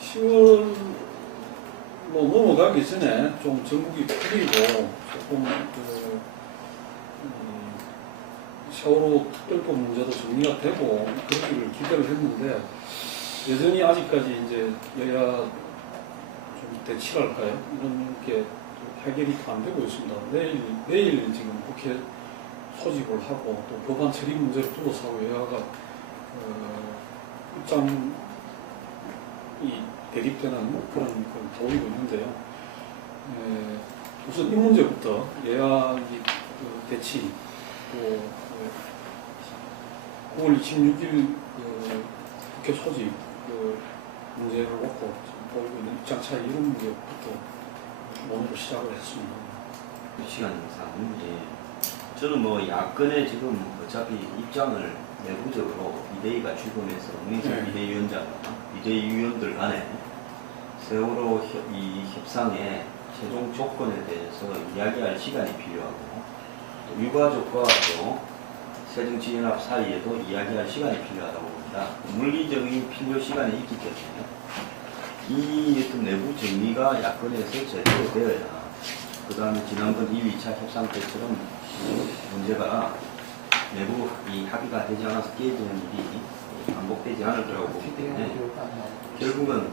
10월 뭐 넘어가기 전에 좀 전국이 풀리고 조금 세월호 특별법 문제도 정리가 되고 그러기를 기대를 했는데 여전히 아직까지 이제 여야 좀 대치랄까요? 이런 게 해결이 안 되고 있습니다. 내일 지금 국회 소집을 하고 또 법안 처리 문제를 둘러싸고 여야가 입장이 대립되는 그런 걸 보이고 있는데요. 우선 이 문제부터 여야 대치 또 9월 26일 국회 소집 문제를 놓고 보이고 있는 입장 차이 이런 문제부터 오늘 시작을 했습니다. 시간상 저는 뭐 야권의 지금 어차피 입장을 내부적으로 비대위가 출범해서 문희상 비대위원장과 비대위원들 간에 세월호 이 협상의 최종 조건에 대해서 이야기할 시간이 필요하고 또 유가족과 또 새정치연합 사이에도 이야기할 시간이 필요하다고 봅니다. 물리적인 필요 시간이 있기 때문에 이 어떤 내부 정리가 야권에서 제대로 되어야 그 다음에 지난번 2위차 협상 때처럼 문제가 내부 이 합의가 되지 않아서 깨지는 일이 반복되지 않을 거라고 보기 때문에 결국은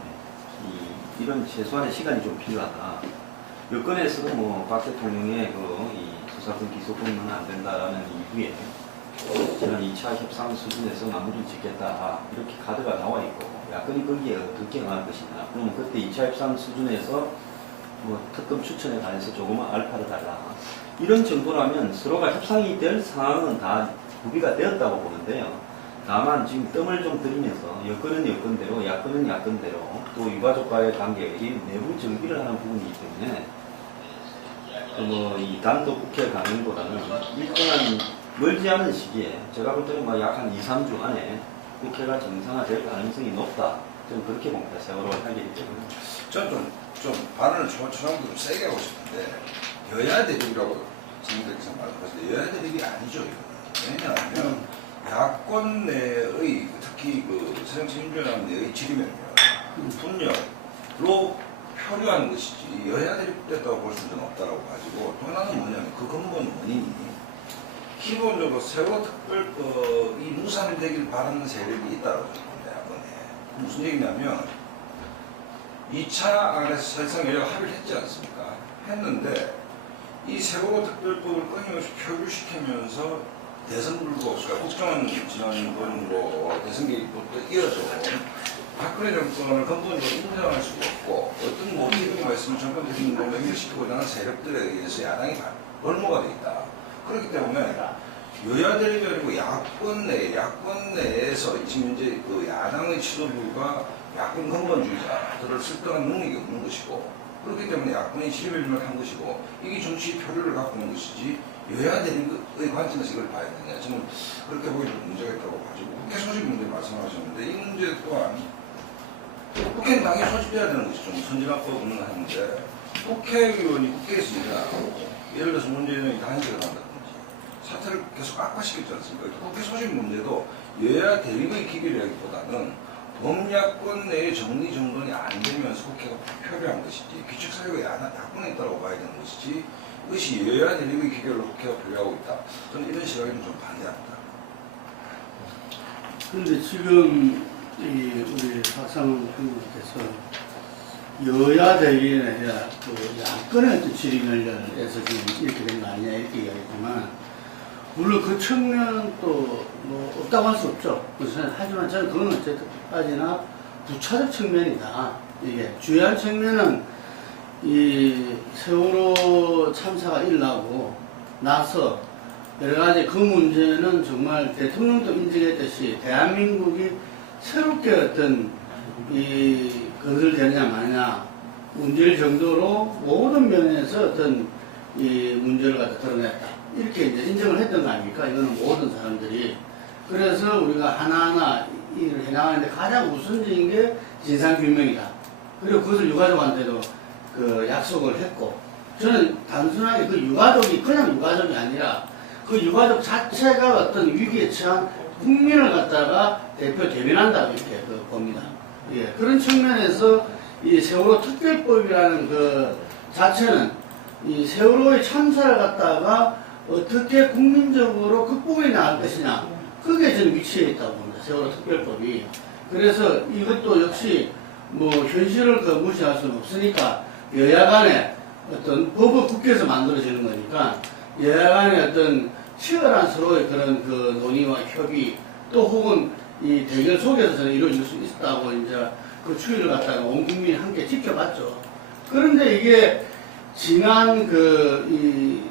이런 최소한의 시간이 좀 필요하다. 여권에서도 뭐 박 대통령의 이 수사권 기소권은 안 된다라는 이후에 지난 2차 협상 수준에서 마무리 짓겠다 이렇게 카드가 나와 있고 야권이 거기에 어떻게 나갈 것이냐. 그러면 그때 2차 협상 수준에서 뭐 특검 추천에 관해서 조금만 알파를 달라. 이런 정도라면 서로가 협상이 될 상황은 다 구비가 되었다고 보는데요. 다만 지금 뜸을 좀 들이면서 여권은 여권대로 야권은 야권대로 또 유가족과의 관계의 내부 정비를 하는 부분이기 때문에 이 단독 국회 가능보다는 일정한 멀지 않은 시기에 제가 볼 때는 뭐 약 한 2, 3주 안에 국회가 정상화될 가능성이 높다. 저는 그렇게 봅니다. 세월호 할일이기 때문에. 저는 좀 발언을 초장도 좀 세게 하고 싶은데 여야 대립이라고 지금까지 말씀하셨는데 여야 대립이 아니죠. 이거는. 왜냐하면 야권 내의 특히 새정치민주연합 내의 지리면요 분열로 표류하는 것이지 여야 대립됐다고 볼 수는 없다라고 가지고 또 하나는 뭐냐면 그 근본 원인이 기본적으로 세월호 특별법이 무산되길 바라는 세력이 있다고 봅니다. 야권에. 무슨 얘기냐면 2차 안에서 사실상 여야가 합의를 했지 않습니까? 했는데 이 세월호 특별법을 끊임없이 표류시키면서 대선 불고, 그러니까 국정원 지난번 대선 개입부터 이어져 박근혜 정권을 근본적으로 인정할 수가 없고 어떤 모티브가 있으면 정권 대통령을 연결시키고자 하는 세력들에 의해서 야당이 벌모가 되어 있다. 그렇기 때문에 여야 대립이 아니고 야권 내에서 지금 이제 야당의 지도부가 야권 근본주의자들을 설득한 능력이 없는 것이고 그렇기 때문에 야권이 지리멸렬을 한 것이고 이게 정치 표류를 갖고 있는 것이지 여야 대립의 관점에서 이걸 봐야 되냐. 저는 그렇게 보기 좀 문제가 있다고 가지고 국회 소집 문제 말씀하셨는데 이 문제 또한 국회는 당연히 소집돼야 되는 것이죠. 선진화법은 하는데 국회의원이 국회에서 일을 하고 예를 들어서 문재인이 단식을 한다든지 사태를 계속 악화시켰지 않습니까? 국회 소집 문제도 여야 대립의 기결이라기보다는 범야권 내의 정리정돈이 안 되면서 국회가 표류한 것이지 규칙사유가 야권에 있다고 봐야 되는 것이지 이것이 여야 대립의 기결로 국회가 표류하고 있다. 저는 이런 시각에는 좀 반대합니다. 그런데 지금 우리 박상훈 평론가께서 여야 대립이 아니라 야권의 어떤 지리멸렬에서 지금 이렇게 된 거 아니냐 이렇게 이야기했지만 물론 그 측면도 뭐 없다고 할 수 없죠. 하지만 저는 그건 어쨌든까지나 부차적 측면이다. 이게 주요한 측면은 이 세월호 참사가 일어나고 나서 여러 가지 그 문제는 정말 대통령도 인정했듯이 대한민국이 새롭게 어떤 그것을 되느냐 마느냐 문제일 정도로 모든 면에서 어떤 이 문제를 갖다 드러냈다. 이렇게 이제 인정을 했던 거 아닙니까? 이거는 모든 사람들이. 그래서 우리가 하나하나 일을 해나가는데 가장 우선적인 게 진상규명이다. 그리고 그것을 유가족한테도 약속을 했고, 저는 단순하게 그 유가족이 그냥 유가족이 아니라 그 유가족 자체가 어떤 위기에 처한 국민을 갖다가 대변한다 이렇게 봅니다. 예, 그런 측면에서 이 세월호 특별법이라는 그 자체는 이 세월호의 참사를 갖다가 어떻게 국민적으로 극복해 나갈 것이냐, 그게 저는 위치해 있다고 봅니다. 세월호 특별법이. 그래서 이것도 역시 뭐 현실을 무시할 수는 없으니까 여야 간에 어떤 법을 국회에서 만들어지는 거니까 여야 간에 어떤 치열한 서로의 그런 그 논의와 협의 또 혹은 이 대결 속에서 저는 이루어질 수 있다고 이제 그 추이를 갖다가 온 국민이 함께 지켜봤죠. 그런데 이게 지난 이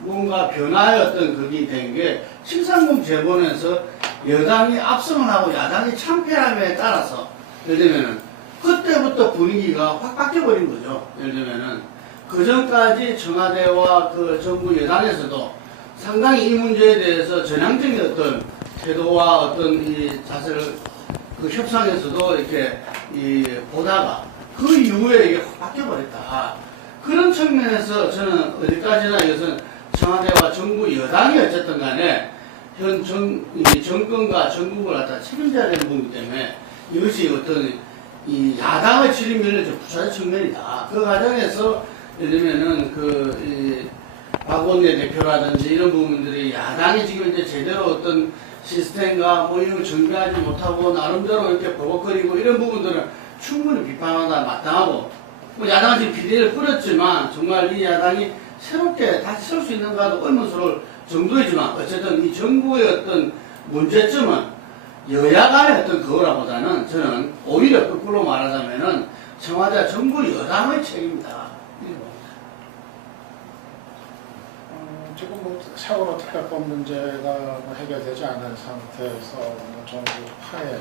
뭔가 변화의 어떤 그게 된 게 730 재본에서 여당이 압승을 하고 야당이 참패함에 따라서 예를 들면은 그때부터 분위기가 확 바뀌어버린 거죠. 예를 들면은 그 전까지 청와대와 그 정부 여당에서도 상당히 이 문제에 대해서 전향적인 어떤 태도와 어떤 이 자세를 그 협상에서도 이렇게 보다가 그 이후에 이게 확 바뀌어버렸다. 그런 측면에서 저는 어디까지나 이것은 청와대와 정부 여당이 어쨌든 간에 현 정권과 정부를 갖다 책임져야 되는 부분이기 때문에 이것이 어떤 이 야당의 책임을 부처의 측면이다. 그 과정에서 예를 들면은 박원내 대표라든지 이런 부분들이 야당이 지금 이제 제대로 어떤 시스템과 뭐 이런 걸 정비하지 못하고 나름대로 이렇게 버벅거리고 이런 부분들은 충분히 비판하다 마땅하고 뭐 야당은 지금 비대를 뿌렸지만 정말 이 야당이 새롭게 다시 설 수 있는가도 의문스러울 정도이지만 어쨌든 이 정부의 어떤 문제점은 여야 간의 어떤 그거라보다는 저는 오히려 거꾸로 말하자면은 청와대와 정부 여당의 책임이다. 지금 뭐 세월호 특별법 문제가 뭐 해결되지 않은 상태에서 정부 하에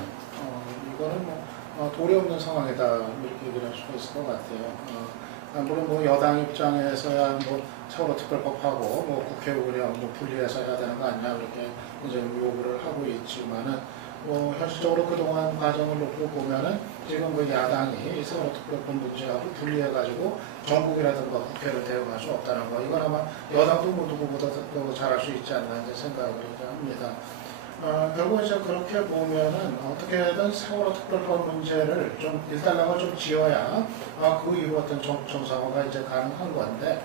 이거는 뭐 도리 없는 상황이다 이렇게 얘기를 할 수가 있을 것 같아요. 물론 뭐 여당 입장에서야 뭐 세월호 특별법하고 뭐 국회의원이랑 뭐 분리해서 해야 되는 거 아니냐 이렇게 이제 요구를 하고 있지만은 뭐 현실적으로 그동안 과정을 놓고 보면은 지금 그 야당이 세월호 특별법 문제하고 분리해가지고 전국이라든가 국회를 대응할 수 없다는 거 이건 아마 여당도 뭐 누구보다 더 잘할 수 있지 않나 이제 생각을 합니다. 결국 이제 그렇게 보면은 어떻게든 세월호 특별법 문제를 좀 일단락을 좀 지어야 그 이후 어떤 정상화가 이제 가능한 건데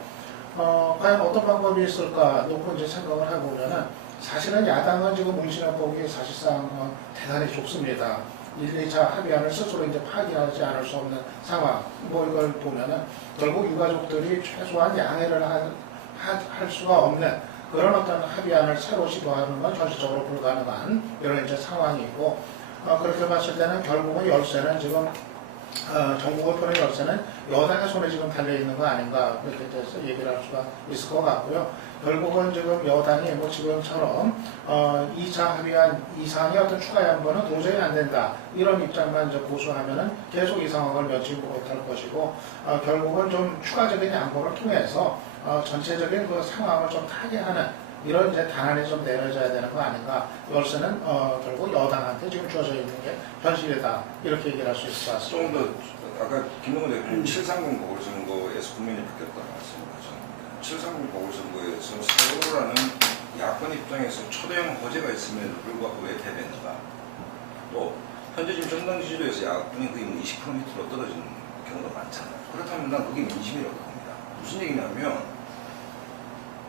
과연 어떤 방법이 있을까 놓고 이제 생각을 해보면은 사실은 야당은 지금 문신화법이 사실상 대단히 좁습니다. 1, 2차 합의안을 스스로 이제 파기하지 않을 수 없는 상황. 뭐 이걸 보면은 결국 유가족들이 최소한 양해를 할 수가 없는 그런 어떤 합의안을 새로 시도하는 건 현실적으로 불가능한 이런 이제 상황이고 그렇게 봤을 때는 결국은 열쇠는 지금 정부가 펴는 열쇠는 여당의 손에 지금 달려있는 거 아닌가 이렇게 돼서 얘기를 할 수가 있을 것 같고요. 결국은 지금 여당이 뭐 지금처럼 2차 합의안 이상의 어떤 추가 양보는 도저히 안 된다 이런 입장만 이제 고수하면은 계속 이 상황을 면치 못할 것이고 결국은 좀 추가적인 양보를 통해서 전체적인 그 상황을 좀 타개하는 이런 이제 단안이 좀 내려져야 되는 거 아닌가. 열쇠는 결국 여당한테 지금 주어져 있는 게 현실이다. 이렇게 얘기를 할 수 있을 것 같습니다. 좀 더 아까 김동훈 대표님 730 보궐선거에서 국민이 바뀌었다고 말씀하셨는데 730 보궐선거에서 세월호라는 야권 입장에서 초대형 호재가 있음에도 불구하고 왜 패배했는가. 또 현재 지금 정당 지지도에서 야권이 거의 20% 밑으로 떨어지는 경우가 많잖아요. 그렇다면 난 그게 민심이라고 봅니다. 무슨 얘기냐면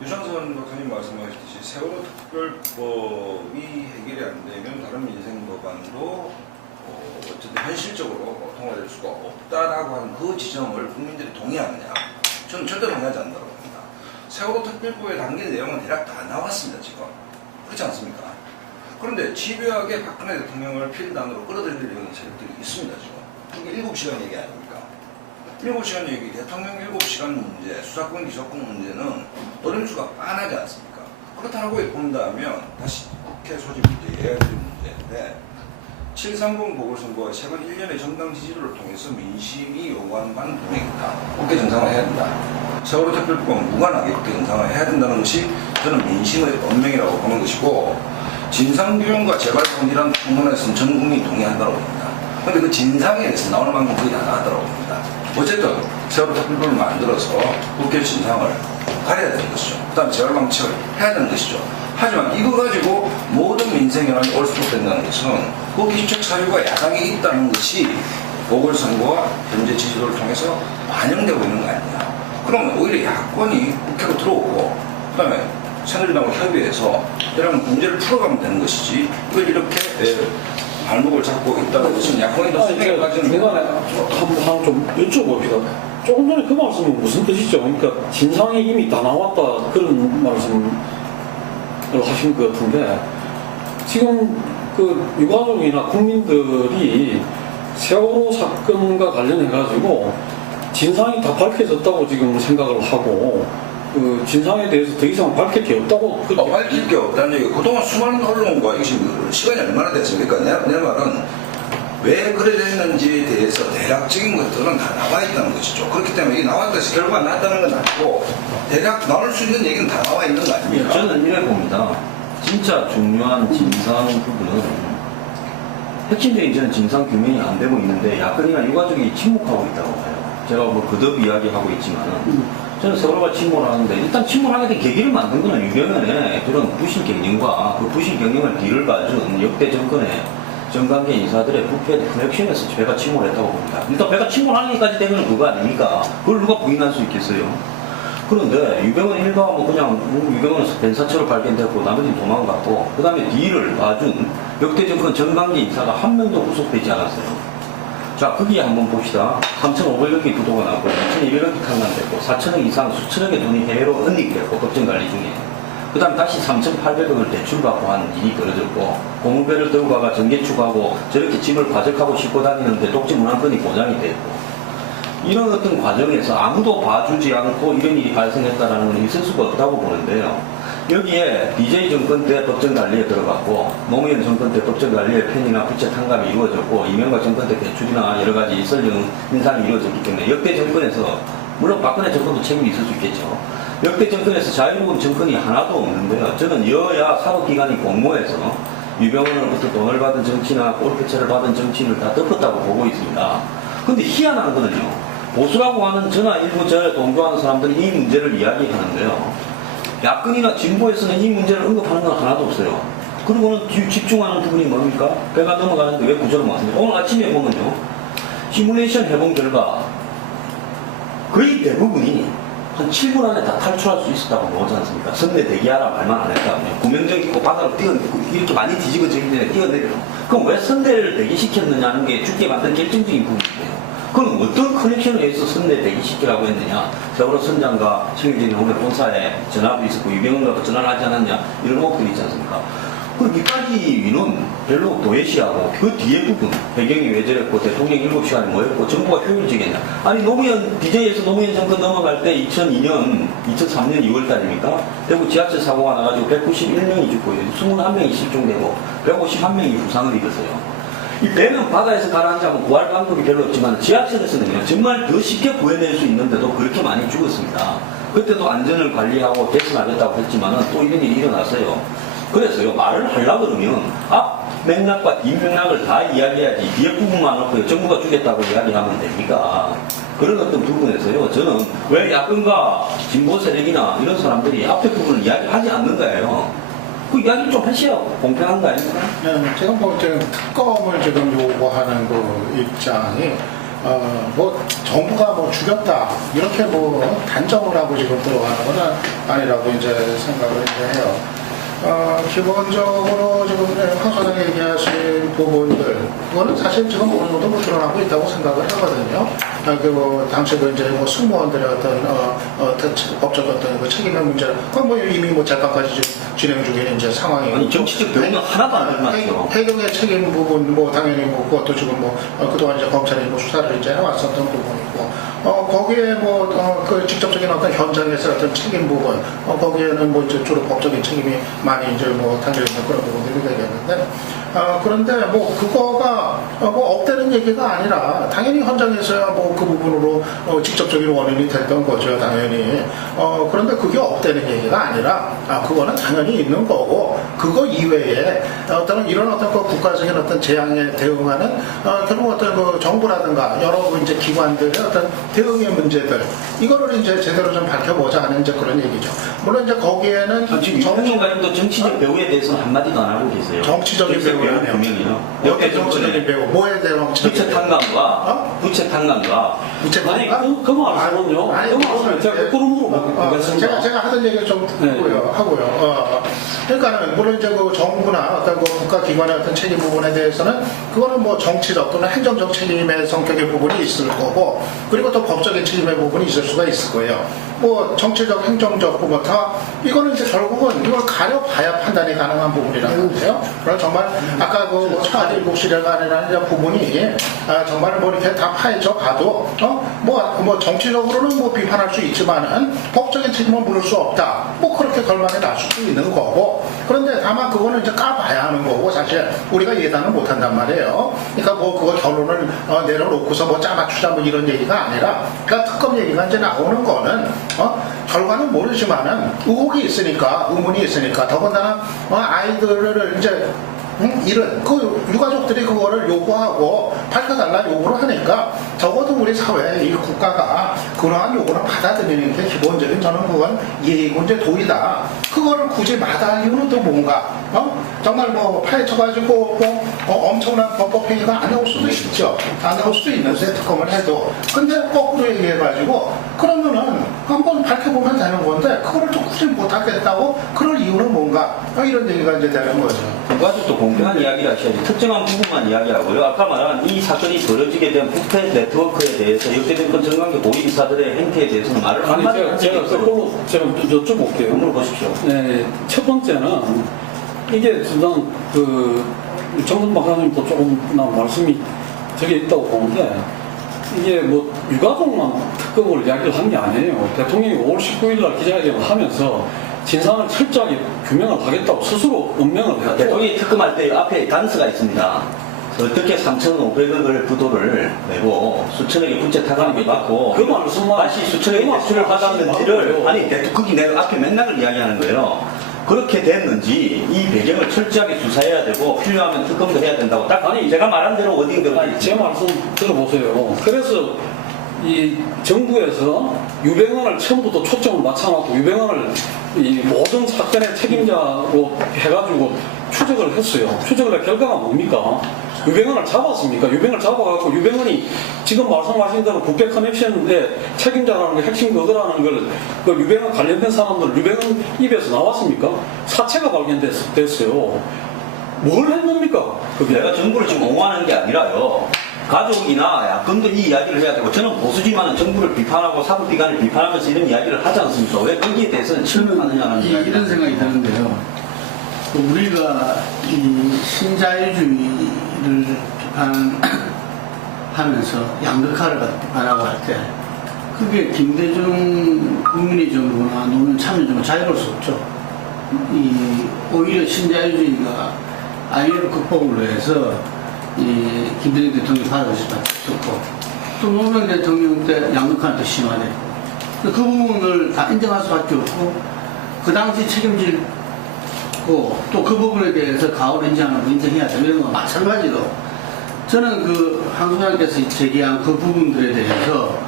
유상선 박사님 말씀하셨듯이 세월호 특별법이 해결이 안 되면 다른 민생 법안도 어쨌든 현실적으로 통과될 수가 없다라고 하는 그 지점을 국민들이 동의하느냐? 저는 절대 동의하지 않는다고 봅니다. 세월호 특별법에 담긴 내용은 대략 다 나왔습니다, 지금. 그렇지 않습니까? 그런데 집요하게 박근혜 대통령을 필단으로 끌어들이려는 세력들이 있습니다, 지금. 이게 7시간 얘기 아닙니까? 7시간 얘기, 대통령 7시간 문제, 수사권, 기소권 문제는 노림수가 빤하지 않습니까? 그렇다고 본다면 다시 국회 소집 문제, 예외적 문제인데 730 보궐선거가 최근 1년의 정당 지지를 통해서 민심이 요구하는 바는 분명했다. 국회 정상화 해야 된다. 세월호 특별법은 무관하게 국회 정상화 해야 된다는 것이 저는 민심의 운명이라고 보는 것이고 진상규명과 재발권이란 풍문에서는 전 국민이 동의한다고 봅니다. 그런데 그 진상에 대해서 나오는 만큼 거의 다 나왔다고 봅니다. 어쨌든 세월호 특별법을 만들어서 국회 진상을 가려야 되는 것이죠. 그 다음 재발방책을 해야 되는 것이죠. 하지만 이거 가지고 모든 민생 현안이 올스톱된다는 것은 그 기축 사유가 야당이 있다는 것이 보궐선거와 현재 지지도를 통해서 반영되고 있는 거 아니냐. 그러면 오히려 야권이 국회로 들어오고 그다음에 새누리당과 협의해서 이런 문제를 풀어가면 되는 것이지 이걸 이렇게 발목을 잡고 있다는 것은 야권이 더 생각을 가지는 중간에 하나 좀 여쭤봅시다. 조금 전에 그 말씀은 무슨 뜻이죠? 그러니까 진상이 이미 다 나왔다 그런 말씀을 하신 것 같은데 지금 그 유가족이나 국민들이 세월호 사건과 관련해 가지고 진상이 다 밝혀졌다고 지금 생각을 하고 그 진상에 대해서 더 이상 밝힐 게 없다고 밝힐 게 없다는 얘기. 그동안 수많은 언론과 이게 시간이 얼마나 됐습니까? 내 말은 왜 그래 됐는지에 대해서 대략적인 것들은 다 나와 있다는 것이죠. 그렇기 때문에 이 나왔다 해서 결과가 났다는 건 아니고 대략 나올 수 있는 얘기는 다 나와 있는 거 아닙니까? 저는 이래 봅니다. 진짜 중요한 진상 부분은 핵심적인 저는 진상 규명이 안 되고 있는데 야권이나 유가족이 침묵하고 있다고 봐요. 제가 뭐 거듭 이야기하고 있지만은 저는 세월호가 침몰하는데 일단 침몰하게 된 계기를 만든 거는 유병현의 그런 부실 경영과 그 부실 경영을 뒤를 봐준 역대 정권의 정관계 인사들의 부패 커넥션에서 배가 침몰했다고 봅니다. 일단 배가 침몰하는 데까지 되면 그거 아닙니까? 그걸 누가 부인할 수 있겠어요? 그런데 유병헌 일가가 뭐 그냥 유병헌은 벤사처로 발견됐고 나머지는 도망갔고 그 다음에 뒤를 봐준 역대 정권 정관계 인사가 한 명도 구속되지 않았어요. 자, 거기에 한번 봅시다. 3,500억 개 부도가 났고 2,200억 개 탕감됐고 4천억 이상 수천억의 돈이 해외로 은닉됐고 법정관리 중에 그 다음 다시 3,800억을 대출받고 한 일이 벌어졌고 고무배를 들고 가가 전개축하고 저렇게 집을 과적하고 싣고 다니는데 독재 문화권이 보장이 됐고 이런 어떤 과정에서 아무도 봐주지 않고 이런 일이 발생했다는 건 있을 수가 없다고 보는데요. 여기에 BJ 정권 때 법정관리에 들어갔고 노무현 정권 때 법정관리에 편의나 부채 탕감이 이루어졌고 이명박 정권 때 대출이나 여러 가지 설령 인상이 이루어졌기 때문에 역대 정권에서 물론 박근혜 정권도 책임이 있을 수 있겠죠. 역대 정권에서 자유로운 정권이 하나도 없는데요. 저는 여야 사법기관이 공모해서 유병헌으로부터 돈을 받은 정치나 골프채를 받은 정치인을 다 덮었다고 보고 있습니다. 근데 희한한 거는요. 보수라고 하는 저나 일부 저 동조하는 사람들이 이 문제를 이야기하는데요. 야권이나 진보에서는 이 문제를 언급하는 건 하나도 없어요. 그리고는 집중하는 부분이 뭡니까? 배가 넘어가는데 왜 구조를 맞습니까? 오늘 아침에 보면요. 시뮬레이션 해본 결과 거의 대부분이 한 7분 안에 다 탈출할 수 있었다고 나오지 않습니까? 선내 대기하라 말만 안 했다면요. 구명정 있고 바다로 뛰어내리고 이렇게 많이 뒤집어지기 전에 뛰어내려. 그럼 왜 선대를 대기시켰느냐는 게 죽게 만든 결정적인 부분이에요. 그럼 어떤 커넥션에 의해서 선대 대기시키라고 했느냐? 세월호 선장과 청일진 오늘 본사에 전화도 있었고 유병헌과도 전화를 하지 않았냐? 이런 의혹들이 있지 않습니까? 그 밑까지는 별로 도외시하고 그 뒤에 부분 배경이 왜 저랬고 대통령 7시간에 뭐였고 정부가 효율적이냐? 아니 노무현 BJ에서 노무현 정권 넘어갈 때 2003년 2월 달입니까? 대구 지하철 사고가 나가지고 191명이 죽고 21명이 실종되고 151명이 부상을 입었어요. 이 배는 바다에서 가라앉으면 구할 방법이 별로 없지만 지하철에서는요 정말 더 쉽게 구해낼 수 있는데도 그렇게 많이 죽었습니다. 그때도 안전을 관리하고 개선하겠다고 했지만 또 이런 일이 일어났어요. 그래서요 말을 하려고 그러면 앞 맥락과 뒷 맥락을 다 이야기해야지 뒤에 부분만 놓고 정부가 주겠다고 이야기하면 됩니까? 그런 어떤 부분에서요 저는 왜 야권과 진보 세력이나 이런 사람들이 앞에 부분을 이야기하지 않는 거예요. 그 이야기 좀 하시오. 공평한 거 아닙니까? 네, 지금 뭐 지금 특검을 지금 요구하는 그 입장이 뭐 정부가 뭐 죽였다 이렇게 뭐 단정을 하고 지금 들어가는 건 아니라고 이제 생각을 이제 해요. 기본적으로 지금 황 소장이 얘기하신 부분들, 그거는 사실 지금 어느 정도 뭐 드러나고 있다고 생각을 하거든요. 그 당시도 이제 뭐 승무원들의 어떤 법적 어떤 그 책임의 문제, 그건 뭐 이미 뭐 재판까지 지금 진행 중인 이제 상황이고. 아니 정치적 대응은 하나도 안 일어났죠. 해경의 책임 부분, 뭐 당연히 뭐 그것도 지금 뭐 그동안 이제 검찰이 뭐 수사를 이제 해왔었던 부분이고. 거기에 뭐, 그 직접적인 어떤 현장에서 어떤 책임 부분, 거기에는 뭐 이제 주로 법적인 책임이 많이 이제 뭐 담겨있는 그런 부분들이 되겠는데, 그런데 뭐 그거가 뭐 없다는 얘기가 아니라 당연히 현장에서야 뭐 그 부분으로 직접적인 원인이 됐던 거죠, 당연히. 그런데 그게 없다는 얘기가 아니라, 그거는 당연히 있는 거고, 그거 이외에 어떤 이런 어떤 그 국가적인 어떤 재앙에 대응하는 결국 어떤 그 정부라든가 여러 이제 기관들의 어떤 대응의 문제들 이거를 이제 제대로 좀 밝혀보자 하는 이제 그런 얘기죠. 물론 이제 거기에는 지금 유명인가님도 정치적 배우에 대해서는 한마디도 안 하고 계세요. 정치적인 배우라뇨. 분명히요. 어떤 정치적인 배우? 뭐에 대한 부채 탕감과 부채 탕감과 아니 그 말씀은요. 그 말씀은 제가 거꾸로 물어보겠습니다. 제가 하던 얘기를 좀 하고요. 그러니까는 물론 이제 그 정부나 어떤 그 국가기관의 어떤 책임 부분에 대해서는 그거는 뭐 정치적 또는 행정적 책임의 성격의 부분이 있을 거고 그리고 또 법적인 책임의 부분이 있을 수가 있을 거예요. 뭐 정치적, 행정적 부분 다 이거는 이제 결국은 이걸 가려봐야 판단이 가능한 부분이라는 거예요. 그래서 정말 아까 그 차질국시라는 부분이 정말 뭐 이렇게 다 파헤쳐 봐도 뭐 정치적으로는 뭐 비판할 수 있지만은 법적인 책임은 물을 수 없다. 뭐 그렇게 결말에 날 수도 있는 거고. 그런데 다만 그거는 이제 까봐야 하는 거고 사실 우리가 예단을 못 한단 말이에요. 그러니까 뭐 그거 결론을 내려놓고서 뭐 짜맞추자 뭐 이런 얘기가 아니라 그러니까 특검 얘기가 이제 나오는 거는 결과는 모르지만은 의혹이 있으니까 의문이 있으니까 더군다나 아이들을 이제 이런 그 유가족들이 그거를 요구하고 밝혀달라 요구를 하니까 적어도 우리 사회 이 국가가 그러한 요구를 받아들이는 게 기본적인 저는 그건 예의고 이제 도의다. 그거를 굳이 마다할 이유는 또 뭔가 정말 뭐 파헤쳐가지고 뭐 엄청난 범법행위가 안 나올 수도 있죠. 안 나올 수도 있는데 특검을 해도 근데 거꾸로 얘기해가지고 그러면은 한번 밝혀보면 되는 건데 그거를 또 굳이 못하겠다고 그럴 이유는 뭔가 이런 얘기가 이제 되는 거죠. 국가적도 공평한 이야기를 하셔야지 특정한 부분만 이야기하고요. 아까 말한 이 사건이 벌어지게 된 부패 네트워크에 대해서 역대된 건 정관계 고위 인사들의 행태에 대해서는 말을 한마디 한 적이 없어요. 거꾸로 제가 여쭤볼게요. 물어보십시오. 네, 첫 번째는 이게 저는 그 정선 박사님도 조금 말씀이 저게 있다고 보는데 이게 뭐 유가족만 특검을 이야기를 한 게 아니에요. 대통령이 5월 19일 날 기자회견을 하면서 진상을 철저하게 규명을 하겠다고 스스로 운명을 했고 대통령이 특검할 때 앞에 단서가 있습니다. 어떻게 3,500억을 부도를 내고 수천억의 부채 타강을 받고 그 말씀만 다시 수천억의 대출을 받았는지를 아니 거기 내가 앞에 맥락을 이야기하는 거예요. 그렇게 됐는지 이 배경을 철저하게 수사해야 되고 필요하면 특검도 해야 된다고 딱 아니 제가 말한 대로 어디 들어가니 제 말씀 들어보세요. 그래서 이 정부에서 유병헌을 처음부터 초점을 맞춰놓고 유병헌을 이 모든 사건의 책임자로 해가지고 추적을 했어요. 추적을 할 결과가 뭡니까? 유병헌을 잡았습니까? 유병헌을 잡아갖고 유병헌이 지금 말씀하신 대로 부패 커넥션의 책임자라는 게 핵심 그거라는 걸 그 유병헌 관련된 사람들 유병헌 입에서 나왔습니까? 사체가 발견됐어요. 뭘 했습니까? 내가 정부를 지금 옹호하는 게 아니라요. 가족이나 야권도 이 이야기를 해야 되고 저는 보수지만은 정부를 비판하고 사법기관을 비판하면서 이런 이야기를 하지 않습니까? 왜 거기에 대해서는 실망하느냐는 이야기 이런 생각이 드는데요. 우리가 이 신자유주의를 비판하면서 양극화를 비판하고 할 때 그게 김대중 국민의 정부나 노무현 참여정부 자유로울 수 없죠. 오히려 신자유주의가 IMF 극복을 위해서 이 김대중 대통령이 받아들일 수밖에 없었고 또 노무현 대통령 때 양극화는 더 심하네. 그 부분을 다 인정할 수밖에 없고 그 당시 책임질 또 그 부분에 대해서 가오를 인정하는 거 인정해야 돼. 이런 거 마찬가지로 저는 그 한소장께서 제기한 그 부분들에 대해서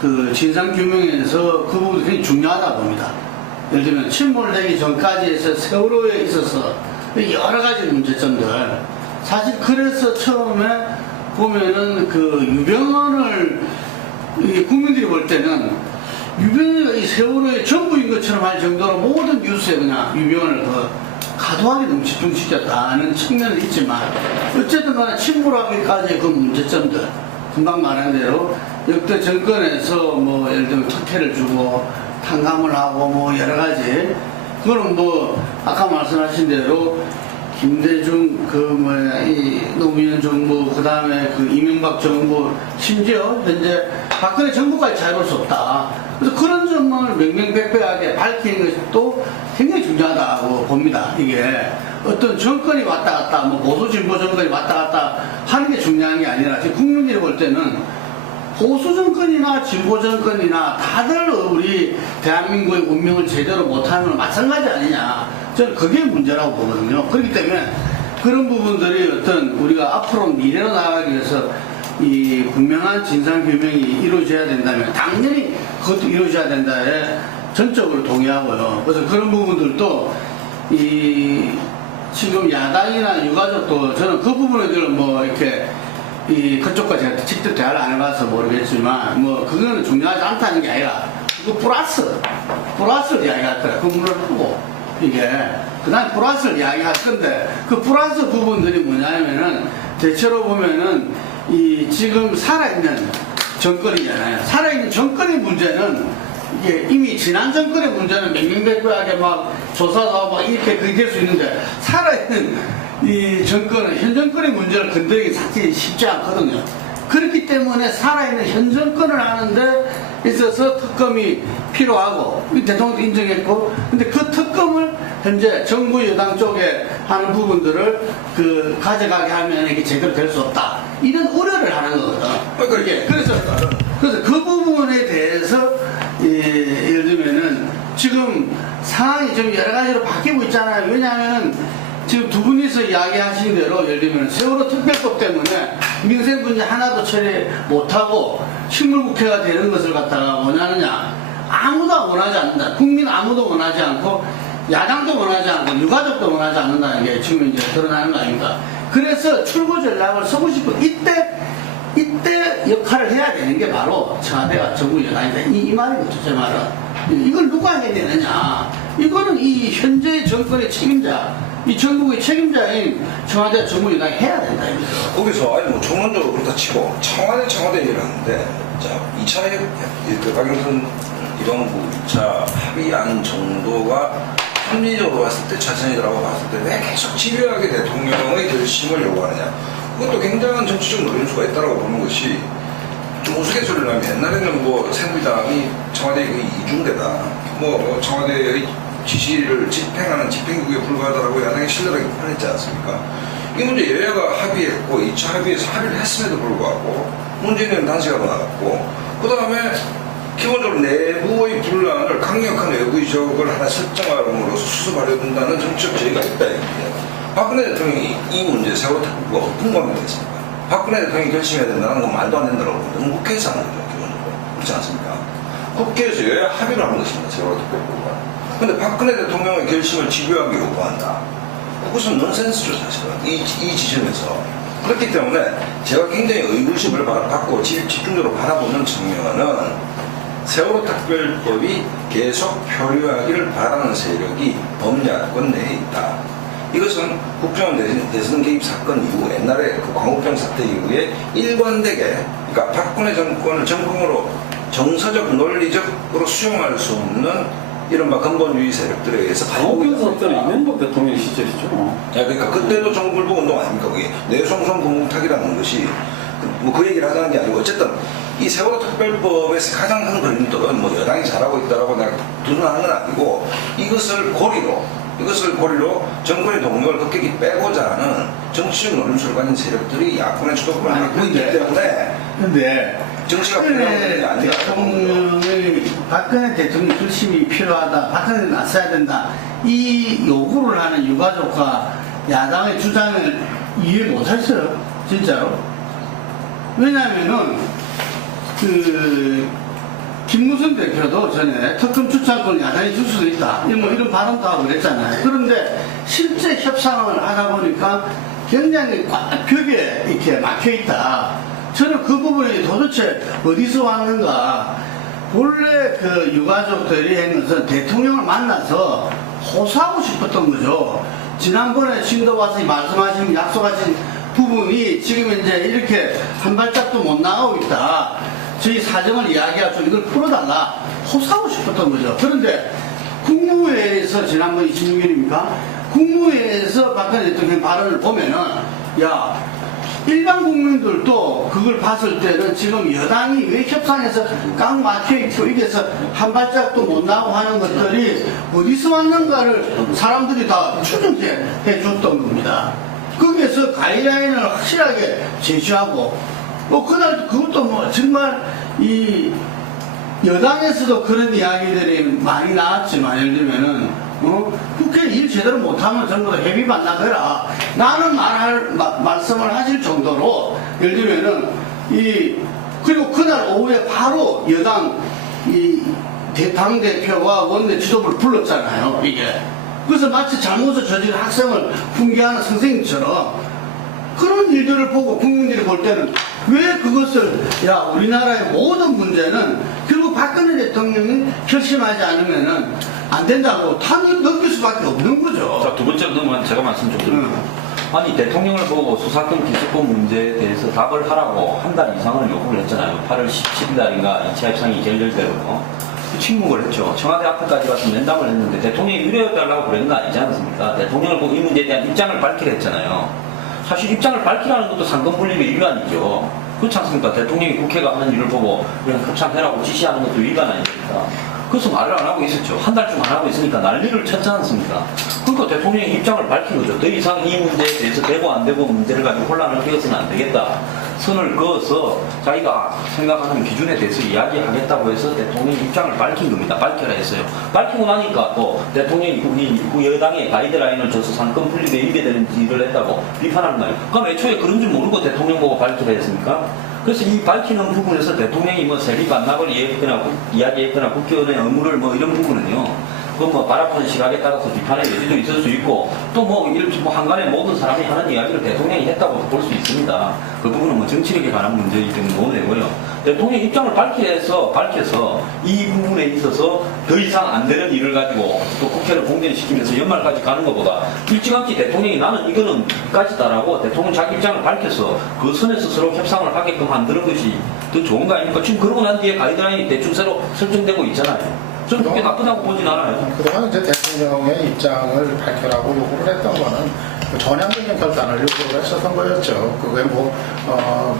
그 진상규명에서 그 부분이 굉장히 중요하다고 봅니다. 예를 들면 침몰되기 전까지 해서 세월호에 있어서 여러 가지 문제점들 사실 그래서 처음에 보면은 그 유병헌을 국민들이 볼 때는 유병헌이 이 세월호의 전부인 것처럼 할 정도로 모든 뉴스에 그냥 유병헌을 과도하게 너무 집중시켰다는 측면은 있지만 어쨌든 간에 침몰하기까지의 그 문제점들 금방 말한 대로 역대 정권에서 뭐 예를 들면 특혜를 주고 탕감을 하고 뭐 여러 가지 그거는 뭐 아까 말씀하신 대로 김대중 이 노무현 정부 그 다음에 그 이명박 정부 심지어 현재 박근혜 정부까지 자유로울 수 없다. 그래서 그런 점을 명명백백하게 밝히는 것이 또 굉장히 중요하다고 봅니다. 이게 어떤 정권이 왔다 갔다 뭐 보수 진보 정권이 왔다 갔다 하는 게 중요한 게 아니라 지금 국민들이 볼 때는 보수 정권이나 진보 정권이나 다들 우리 대한민국의 운명을 제대로 못하는 건 마찬가지 아니냐. 저는 그게 문제라고 보거든요. 그렇기 때문에 그런 부분들이 어떤 우리가 앞으로 미래로 나아가기 위해서 이 분명한 진상규명이 이루어져야 된다면 당연히 그것도 이루어져야 된다에 전적으로 동의하고요. 그래서 그런 부분들도 이 지금 야당이나 유가족도 저는 그 부분에 대해서 뭐 이렇게 이 그쪽과 제가 직접 대화를 안 해봐서 모르겠지만 뭐 그거는 중요하지 않다는 게 아니라 그 플러스를 이야기할 거야. 근무를 하고 이게 그다음 플러스를 이야기할 건데 그 플러스 부분들이 뭐냐면은 대체로 보면은 이 지금 살아있는 정권이잖아요. 살아있는 정권의 문제는 이게 이미 지난 정권의 문제는 명명백백하게 막 조사도 하고 막 이렇게 그게 될 수 있는데 살아있는 이 정권은 현 정권의 문제를 건드리기 사실 쉽지 않거든요. 그렇기 때문에 살아있는 현 정권을 하는데 있어서 특검이 필요하고 대통령도 인정했고 근데 그 특검을 현재 정부 여당 쪽에 하는 부분들을 그 가져가게 하면 이게 제대로 될 수 없다 이런 우려를 하는 거거든. 그래서 그 부분에 대해서 예를 들면은 지금 상황이 좀 여러 가지로 바뀌고 있잖아요. 왜냐하면 지금 두 분이서 이야기하신 대로 예를 들면 세월호 특별법 때문에 민생 문제 하나도 처리 못하고 식물국회가 되는 것을 갖다가 원하느냐. 아무도 원하지 않는다. 국민 아무도 원하지 않고 야당도 원하지 않고 유가족도 원하지 않는다는 게 지금 이제 드러나는 거 아닙니까? 그래서 출구 전략을 서고 싶은 이때 역할을 해야 되는 게 바로 청와대와 정부 여당이다. 이 말이거든요. 제 말은. 이걸 누가 해야 되느냐. 이거는 이 현재 정권의 책임자 이 전국의 책임자인 청와대 정부 여당이 해야 된다. 거기서 아니 뭐 총론적으로 그렇다 치고 청와대 얘기를 하는데 자 2차 그 박영선 이방부 2차 합의안 정도가 합리적으로 봤을 때 자신이라고 봤을 때 왜 계속 집요하게 대통령의 결심을 요구하느냐. 그것도 굉장한 정치적 노림수가 있다고 보는 것이 좀 우스갯소리를 하면 옛날에는 뭐 새누리당이 청와대의 그 이중대다. 뭐 청와대의 지시를 집행하는 집행국에 불과하다라고 야당이 신랄하게 표현했지 않습니까? 이 문제 여야가 합의했고 2차 합의에서 합의를 했음에도 불구하고 문재인은 단식하고 나갔고 그 다음에 기본적으로 내부의 분란을 강력한 외부의 적을 하나 설정함으로써 수습하려 든다는 정치적 제의가 있다 이겁니다. 박근혜 대통령이 이 문제 세월호 특보가 어떤 관계가 있습니까? 박근혜 대통령이 결심해야 된다는 건 말도 안 된다고 보는데 국회에서 하는 거죠 기본적으로. 그렇지 않습니까? 국회에서 여야 합의를 하는 것입니다. 세월호 특별법과. 근데 박근혜 대통령의 결심을 집요하게 요구한다. 그것은 넌센스죠 사실은 이 지점에서. 그렇기 때문에 제가 굉장히 의구심을 받고 집중적으로 바라보는 측면은 세월호 특별법이 계속 표류하기를 바라는 세력이 범야권 내에 있다. 이것은 국정원 대선 개입 사건 이후 옛날에 그 광우병 사태 이후에 일관되게 그러니까 박근혜 정권을 정권으로 정서적 논리적으로 수용할 수 없는 이른바 근본주의 세력들에 의해서 광우병 사태는 이명박 대통령 시절이죠. 그러니까 그때도 정불복 운동 아닙니까? 그게 내송선 공탁이라는 것이 뭐 그 얘기를 하자는 게 아니고 어쨌든 이 세월호 특별법에서 가장 큰 걸림돌은 뭐 여당이 잘하고 있다라고 내가 두둔하는 건 아니고 이것을 고리로 정권의 동력을 급격히 빼고자 하는 정치적 노림수를 가진 세력들이 야권의 주도권을 하고 있기 때문에 근데 정치가 필요한 게 아니라 박근혜 대통령 결심이 필요하다. 박근혜 나서야 된다. 이 요구를 하는 유가족과 야당의 주장을 이해 못했어요. 진짜로. 왜냐하면은 김무성 대표도 전에 특검 추천권 야당이 줄 수도 있다. 뭐 이런 발언도 하고 그랬잖아요. 그런데 실제 협상을 하다 보니까 굉장히 벽에 이렇게 막혀 있다. 저는 그 부분이 도대체 어디서 왔는가. 본래 그 유가족들이 한 것은 대통령을 만나서 호소하고 싶었던 거죠. 지난번에 신도 와서 말씀하신 약속하신 부분이 지금 이제 이렇게 한 발짝도 못 나가고 있다. 저희 사정을 이야기하고 이걸 풀어달라. 호소하고 싶었던 거죠. 그런데 국무회에서 지난번 26일입니까? 국무회에서 박근혜 대통령 발언을 보면은 야 일반 국민들도 그걸 봤을 때는 지금 여당이 왜 협상에서 꽉 막혀있고 이게서 한 발짝도 못 나고 하는 것들이 어디서 왔는가를 사람들이 다 추정해 줬던 겁니다. 거기에서 가이드라인을 확실하게 제시하고 그날 그것도 뭐 정말 이 여당에서도 그런 이야기들이 많이 나왔지만 예를 들면은 국회 일 제대로 못하면 전부 다 회비 반납해라. 나는 말씀을 하실 정도로 예를 들면은 그리고 그날 오후에 바로 여당 당대표와 원내 지도부를 불렀잖아요, 이게. 그래서 마치 잘못을 저지른 학생을 훈계하는 선생님처럼 그런 일들을 보고 국민들이 볼 때는 왜 그것을, 우리나라의 모든 문제는 결국 박근혜 대통령이 결심하지 않으면은 안 된다고 탄핵 넘길 수밖에 없는 거죠. 자, 두 번째로는 제가 말씀 좀 드릴게요. 아니, 대통령을 보고 수사권 기소권 문제에 대해서 답을 하라고 한 달 이상을 요구를 했잖아요. 8월 17일인가 2차 협상이 결렬대로 침묵을 했죠. 청와대 앞에까지 가서 면담을 했는데 대통령이 유려해달라고 그런 거 아니지 않습니까? 대통령을 보고 이 문제에 대한 입장을 밝히라 했잖아요. 사실 입장을 밝히라는 것도 상권분립의 위반이죠. 그렇지 않습니까? 대통령이 국회가 하는 일을 보고 그냥 협상해라고 지시하는 것도 위반 아닙니까? 그래서 말을 안 하고 있었죠. 한 달쯤 안 하고 있으니까 난리를 쳤지 않습니까? 그러니까 대통령이 입장을 밝힌 거죠. 더 이상 이 문제에 대해서 되고 안 되고 문제를 가지고 혼란을 끼워서는 안 되겠다. 선을 그어서 자기가 생각하는 기준에 대해서 이야기하겠다고 해서 대통령이 입장을 밝힌 겁니다. 밝혀라 했어요. 밝히고 나니까 또 대통령이 우리 여당의 가이드라인을 줘서 상권 분립에 위배되는 일을 했다고 비판하는 거예요. 그럼 애초에 그런 줄 모르고 대통령 보고 밝히라 했습니까? 그래서 이 밝히는 부분에서 대통령이 뭐 세비 반납을 이야기했거나 국회의원의 의무를 뭐 이런 부분은요. 그건 뭐 바라보는 시각에 따라서 비판의 여지도 있을 수 있고 또 한간에 모든 사람이 하는 이야기를 대통령이 했다고 볼 수 있습니다. 그 부분은 뭐 정치력에 관한 문제이기 때문에 논외고요. 대통령 입장을 밝혀서 이 부분에 있어서 더 이상 안 되는 일을 가지고 또 국회를 공전시키면서 연말까지 가는 것보다 일찌감치 대통령이 나는 이거는 까지다라고 대통령 자기 입장을 밝혀서 그 선에서 서로 협상을 하게끔 만드는 것이 더 좋은 거 아닙니까? 지금 그러고 난 뒤에 가이드라인이 대충 새로 설정되고 있잖아요. 저는 그게 나쁘다고 보진 않아요. 그동안 이제 대통령의 입장을 밝혀라고 요구를 했던 거는 전향적인 결단을 요구를 했었던 거였죠. 그게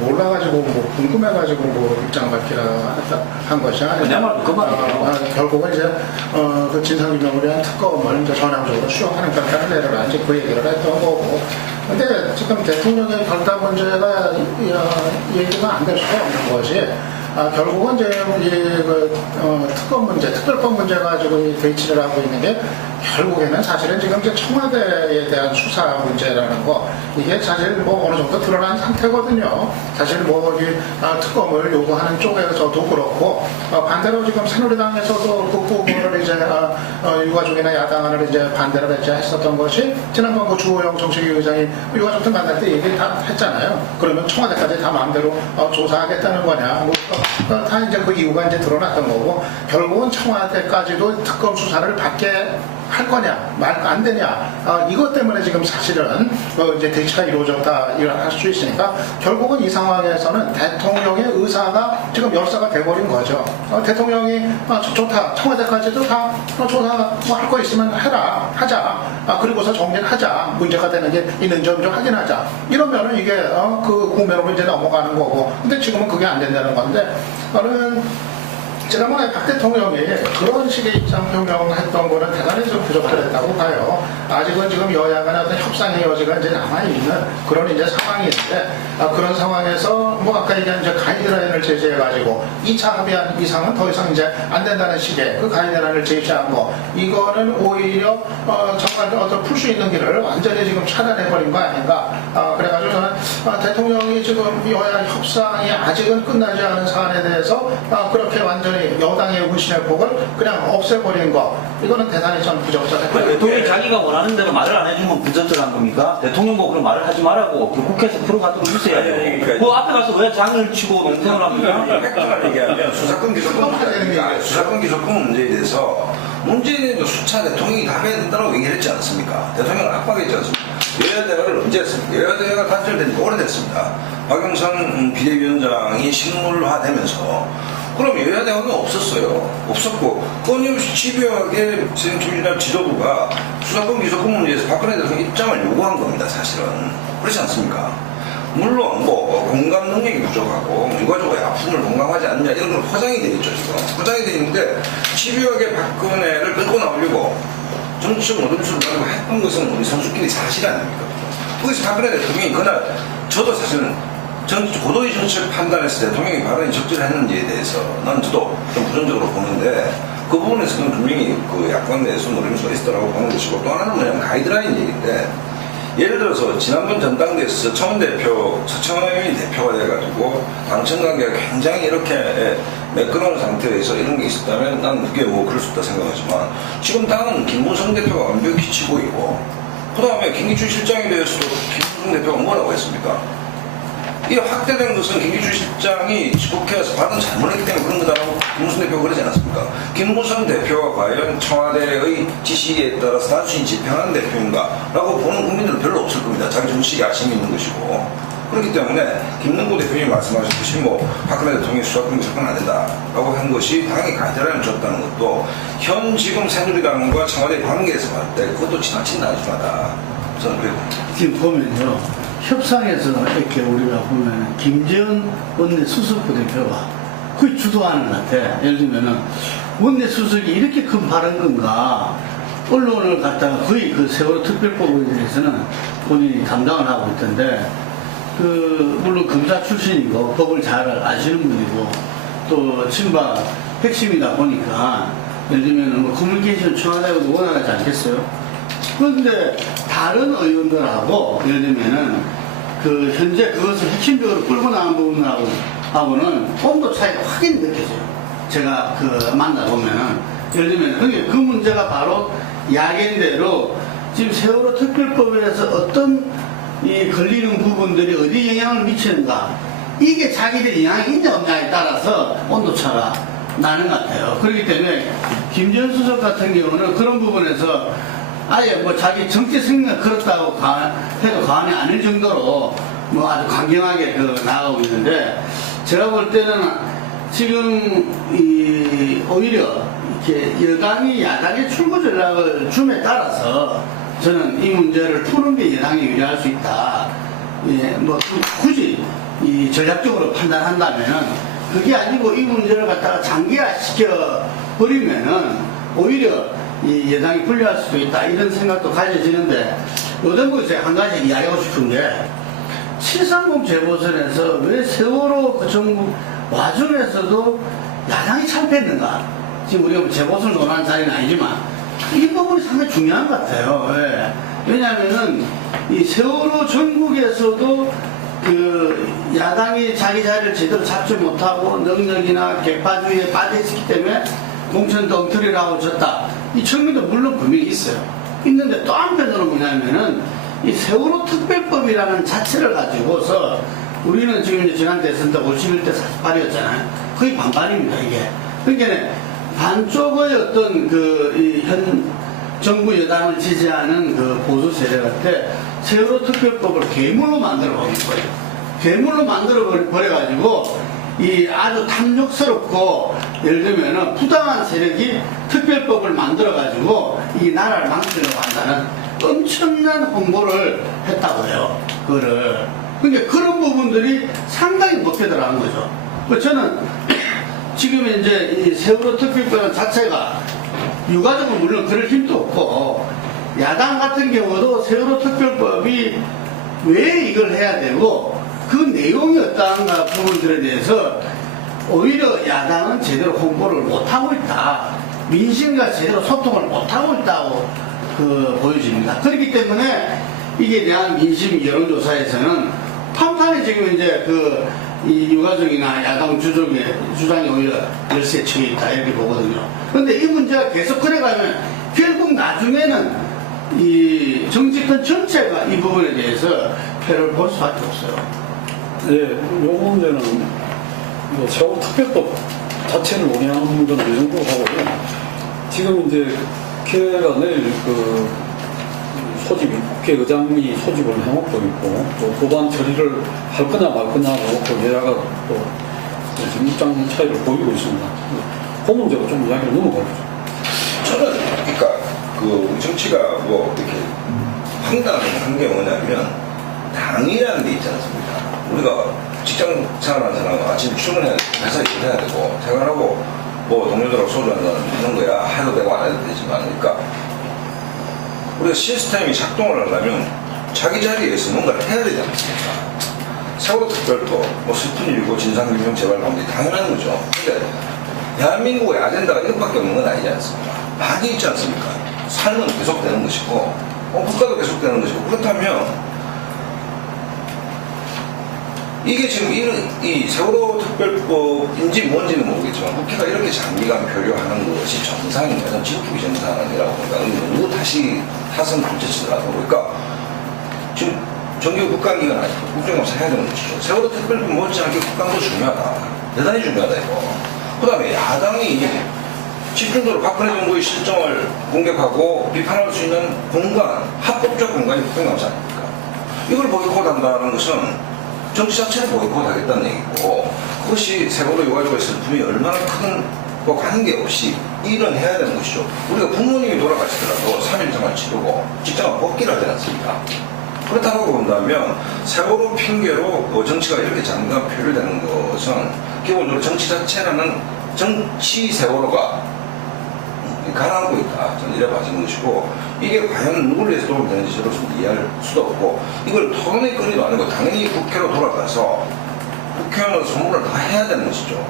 몰라가지고 궁금해가지고 입장 밝히라 한 것이 아니라. 내 말도 그 말이에요. 결국은 이제 그 진상규명을 위한 특검을 이제 전향적으로 수용하는 결단을 내려라 이제 그 얘기를 했던 거고. 근데 지금 대통령의 결단 문제가 얘기가 안 될 수가 없는 것이. 결국은 이제 특검 문제, 특별법 문제 가지고 대치를 하고 있는 게 결국에는 사실은 지금 이제 청와대에 대한 수사 문제라는 거 이게 사실 어느 정도 드러난 상태거든요. 사실 특검을 요구하는 쪽에서도 그렇고 반대로 지금 새누리당에서도 그 부분을 이제 유가족이나 야당안을 이제 반대를 했었던 것이 지난번 주호영 정책위 의장이 유가족들 만날 때 얘기 다 했잖아요. 그러면 청와대까지 다 마음대로 조사하겠다는 거냐. 다 이제 그 이유가 이제 드러났던 거고 결국은 청와대까지도 특검 수사를 받게 할 거냐 말 안 되냐 이것 때문에 지금 사실은 이제 대치가 이루어졌다 할 수 있으니까 결국은 이 상황에서는 대통령의 의사가 지금 열사가 돼버린 거죠. 대통령이 좋다 청와대까지도 다 조사 할 거 있으면 하자 그리고서 정리를 하자 문제가 되는 게 있는 점 좀 확인하자 이러면은 이게 그 국면으로 이제 넘어가는 거고 근데 지금은 그게 안 된다는 건데 저는 지난번에 박 대통령이 그런 식의 입장 표명을 했던 거는 대단히 좀 부족했다고 봐요. 아직은 지금 여야 간의 어떤 협상의 여지가 이제 남아있는 그런 이제 상황인데, 그런 상황에서 아까 얘기한 이제 가이드라인을 제시해가지고 2차 합의한 이상은 더 이상 이제 안 된다는 식의 그 가이드라인을 제시한 거, 이거는 오히려 정말 풀 수 있는 길을 완전히 지금 차단해버린 거 아닌가. 그래가지고 저는 대통령이 지금 여야 협상이 아직은 끝나지 않은 사안에 대해서 그렇게 완전히 여당의 문신의 폭을 그냥 없애버린 거 이거는 대단히 좀 부적절했고요. 대통령이 자기가 원하는 대로 말을 안 해주면 부적절한 겁니까? 대통령 보고 그럼 말을 하지 말라고 국회에서 풀어가도록 있어야죠. 그 앞에 가서 왜 장을 치고 농성을 합니까? 팩트를 얘기하면 수사권 기소권 문제에 대해서 문재인 수차 대통령이 답해야 된다고 얘기를 했지 않습니까? 대통령을 압박했지 않습니까? 여야대화를 언제 했습니까? 여야대화가 단절된 지 오래됐습니다. 박영선 비대위원장이 식물화되면서 그럼 여야 대화는 없었고 끊임없이 집요하게 지금 지도부가 수사권 기소권 문제에서 박근혜 대통령 입장을 요구한 겁니다. 사실은 그렇지 않습니까? 물론 공감 능력이 부족하고 유가족의 아픔을 공감하지 않느냐 이런 건 포장이 되어 있죠. 지금 포장이 되어 있는데 집요하게 박근혜를 끌고 나오려고 정치적 노동수를 가지고 했던 것은 우리 선수끼리 사실 아닙니까? 거기서 박근혜 대통령이 그날 저도 사실은 고도의 정치적 판단에서 대통령이 발언이 적절했는지에 대해서 난 저도 좀 부정적으로 보는데 그 부분에서는 분명히 그 야권 내에서 노림수가 있었다고 보는 것이고 또 하나는 뭐냐면 가이드라인 얘기인데 예를 들어서 지난번 전당대회에서 서청원 대표가 돼가지고 당청 관계가 굉장히 이렇게 매끄러운 상태에서 이런 게 있었다면 난 그게 뭐 그럴 수 있다 생각하지만 지금 당은 김무성 대표가 완벽히 치고 있고 그 다음에 김기춘 실장에 대해서도 김무성 대표가 뭐라고 했습니까? 이게 확대된 것은 김기춘 실장이 국회에서 발언 잘못했기 때문에 그런 거다라고 김무성 대표가 그러지 않았습니까? 김무성 대표가 과연 청와대의 지시에 따라서 단순히 집행하는 대표인가? 라고 보는 국민들은 별로 없을 겁니다. 자기 정치에 야심이 있는 것이고. 그렇기 때문에 김능구 대표님이 말씀하셨듯이 뭐 박근혜 대통령이 수사권이 접근 안 된다라고 한 것이 당연히 가이드라인을 줬다는 것도 현 지금 새누리당과 청와대 관계에서 봤을 때 그것도 지나친 나중하다. 저는 그래요. 지금 보면요. 협상에서 이렇게 우리가 보면 김재원 원내 수석부 대표가 거의 주도하는 것 같아. 예를 들면은 원내 수석이 이렇게 큰 발언 건가 언론을 갖다가 거의 그 세월호 특별법에 대해서는 본인이 담당을 하고 있던데 물론 검사 출신이고 법을 잘 아시는 분이고 또 친박 핵심이다 보니까 예를 들면 뭐 커뮤니케이션 청와대하고도 원활하지 않겠어요? 그런데 다른 의원들하고 예를 들면은 그 현재 그것을 핵심적으로 끌고 나간 부분하고는 온도 차이가 확연히 느껴져요. 제가 그 만나보면은 예를 들면 그 문제가 바로 야견대로 지금 세월호 특별법에서 어떤 이 걸리는 부분들이 어디 영향을 미치는가 이게 자기들이 영향이 있냐 없냐에 따라서 온도차가 나는 것 같아요. 그렇기 때문에 김재원 수석 같은 경우는 그런 부분에서 아예 뭐 자기 정치 생각 그렇다고 해도 과언이 아닐 정도로 뭐 아주 강경하게 나아가고 있는데 제가 볼 때는 지금 오히려 이렇게 여당이 야당의 출구 전략을 줌에 따라서 저는 이 문제를 푸는 게 여당이 유리할 수 있다. 예, 뭐 굳이 이 전략적으로 판단한다면은 그게 아니고 이 문제를 갖다가 장기화시켜 버리면은 오히려 이 여당이 불리할 수도 있다 이런 생각도 가져지는데 요대목에서 한 가지 이야기하고 싶은 게 730 재보선에서 왜 세월호 그 정부 와중에서도 야당이 참패했는가? 지금 우리가 재보선 논하는 자리는 아니지만 이 부분이 상당히 중요한 것 같아요. 예. 왜냐하면은 이 세월호 전국에서도 그 야당이 자기 자리를 제대로 잡지 못하고 능력이나 개파주의에 빠져 있었기 때문에 공천도 엉터리를 하고 졌다. 이 측면도 물론 분명히 있어요. 있는데 또 한편으로 뭐냐면은 이 세월호 특별법이라는 자체를 가지고서 우리는 지금 이제 지난 대선 때 51대 48이었잖아요. 거의 반반입니다, 이게. 그러니까 반쪽의 어떤 현 정부 여당을 지지하는 그 보수 세력한테 세월호 특별법을 괴물로 만들어 버린 거예요. 괴물로 만들어 버려가지고 이 아주 탐욕스럽고 예를 들면은 부당한 세력이 특별법을 만들어가지고 이 나라를 망치려고 한다는 엄청난 홍보를 했다고 해요. 그거를. 그러니까 그런 부분들이 상당히 못되더라는 거죠. 저는 지금 이제 이 세월호 특별법 자체가 유가족은 물론 그럴 힘도 없고 야당 같은 경우도 세월호 특별법이 왜 이걸 해야 되고 그 내용이 어떠한가 부분들에 대해서 오히려 야당은 제대로 홍보를 못하고 있다. 민심과 제대로 소통을 못하고 있다고 보여집니다. 그렇기 때문에 이게 대한 민심 여론조사에서는 판판히 지금 이제 이 유가족이나 야당 주장이 오히려 열세에 처해 있다 이렇게 보거든요. 그런데 이 문제가 계속 그래가면 결국 나중에는 이 정치권 전체가 이 부분에 대해서 패를 볼 수밖에 없어요. 예, 요 문제는 뭐 세월호 특별법 자체를 논의하는 건 이 정도로 하고요. 지금 이제 국회가 내일 국회의장이 소집을 해놓고 있고 또 법안 처리를 할 거냐 말 거냐고 여야가 또 지금 입장 차이를 보이고 있습니다. 그 문제로 좀 이야기를 넘어가보죠. 저는 그러니까 우리 정치가 뭐 이렇게 황당한 게 뭐냐면 당이라는 게 있지 않습니까? 우리가 직장 생활하는 사람은 아침에 출근해야 되고 회사 일해야 되고 퇴근하고 뭐 동료들하고 소주 한잔 하는 거야 해도 되고 안 해도 되지만 그러니까 우리가 시스템이 작동을 하려면 자기 자리에서 뭔가를 해야 되지 않습니까? 세월호 특별법, 뭐 슬픈 일이고 진상규명 제발 방지 당연한 거죠. 근데 대한민국의 아젠다가 이것밖에 없는 건 아니지 않습니까? 많이 있지 않습니까? 삶은 계속되는 것이고 국가도 계속되는 것이고 그렇다면 이게 지금 이 세월호 특별법인지 뭔지는 모르겠지만 국회가 이렇게 장기간 표류하는 것이 정상인가? 저는 지극히 정상이라고 봅니다. 누구 탓은 둘째치더라도 그러니까 지금 정규 국감기관 아니고 국정감사 해야 되는 것이죠. 세월호 특별법 못지않게 국감도 중요하다. 대단히 중요하다 이거. 그 다음에 야당이 집중적으로 박근혜 정부의 실정을 공격하고 비판할 수 있는 공간, 합법적 공간이 국정감사 아닙니까? 이걸 보이콧한다는 것은 정치 자체를 보이콧하겠다는 얘기고 그것이 세월호 유가족의 슬픔이 얼마나 큰 거 관계없이 일은 해야 되는 것이죠. 우리가 부모님이 돌아가시더라도 3일 동안 치르고 직장을 복귀를 하지 않습니까? 그렇다고 본다면 세월호 핑계로 정치가 이렇게 장기간 표류되는 것은 기본적으로 정치 자체라는 정치 세월호가 가라앉고 있다. 저는 이래 봐지는 것이고 이게 과연 누구를 위해서 도움이 되는지 저로서는 이해할 수도 없고 이걸 토론의 거리도 아니고 당연히 국회로 돌아가서 국회의원으로 소문을 다 해야 되는 것이죠.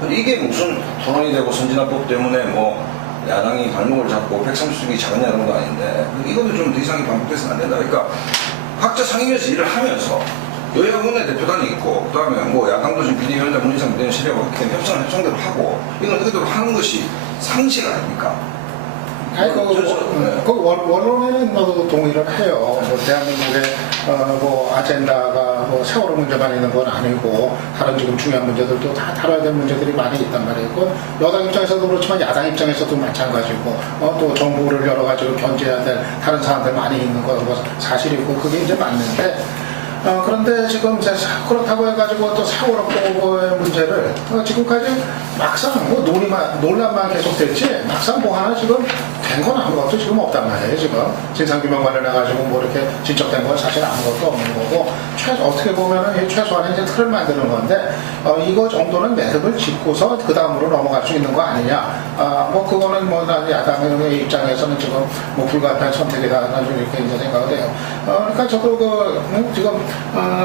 근데 이게 무슨 토론이 되고 선진화법 때문에 뭐 야당이 발목을 잡고 130석이 작으냐 이런 거 아닌데 이것도 좀 더 이상이 반복돼서는 안 된다. 그러니까 각자 상임위에서 일을 하면서 여야 의원의 대표단이 있고 그다음에 뭐 야당도 지금 비대위원장 문희상 비대위원 실력을 협상을 협상대로 하고 이건 그대로 하는 것이 상식 아닙니까? 아니, 원론에는 뭐 동의를 해요. 뭐 대한민국의 뭐 아젠다가 뭐 세월호 문제만 있는 건 아니고 다른 지금 중요한 문제들도 다 다뤄야 될 문제들이 많이 있단 말이고 여당 입장에서도 그렇지만 야당 입장에서도 마찬가지고 또 정부를 여러 가지로 견제해야 될 다른 사안들 많이 있는 거 사실이고 그게 이제 맞는데 그런데 지금 그렇다고 해가지고 또 세월호 보고의 문제를 지금까지 막상 뭐 논란만 계속됐지 막상 뭐 하나 지금 된 건 아무것도 지금 없단 말이에요. 지금 진상규명 관련해가지고 뭐 이렇게 진척된 건 사실 아무것도 없는 거고 어떻게 보면은 최소한의 이제 틀을 만드는 건데 이거 정도는 매듭을 짚고서 그 다음으로 넘어갈 수 있는 거 아니냐. 뭐 그거는 뭐 야당의 입장에서는 지금 뭐 불가피한 선택이다 이렇게 이제 생각을 해요. 그러니까 저도 지금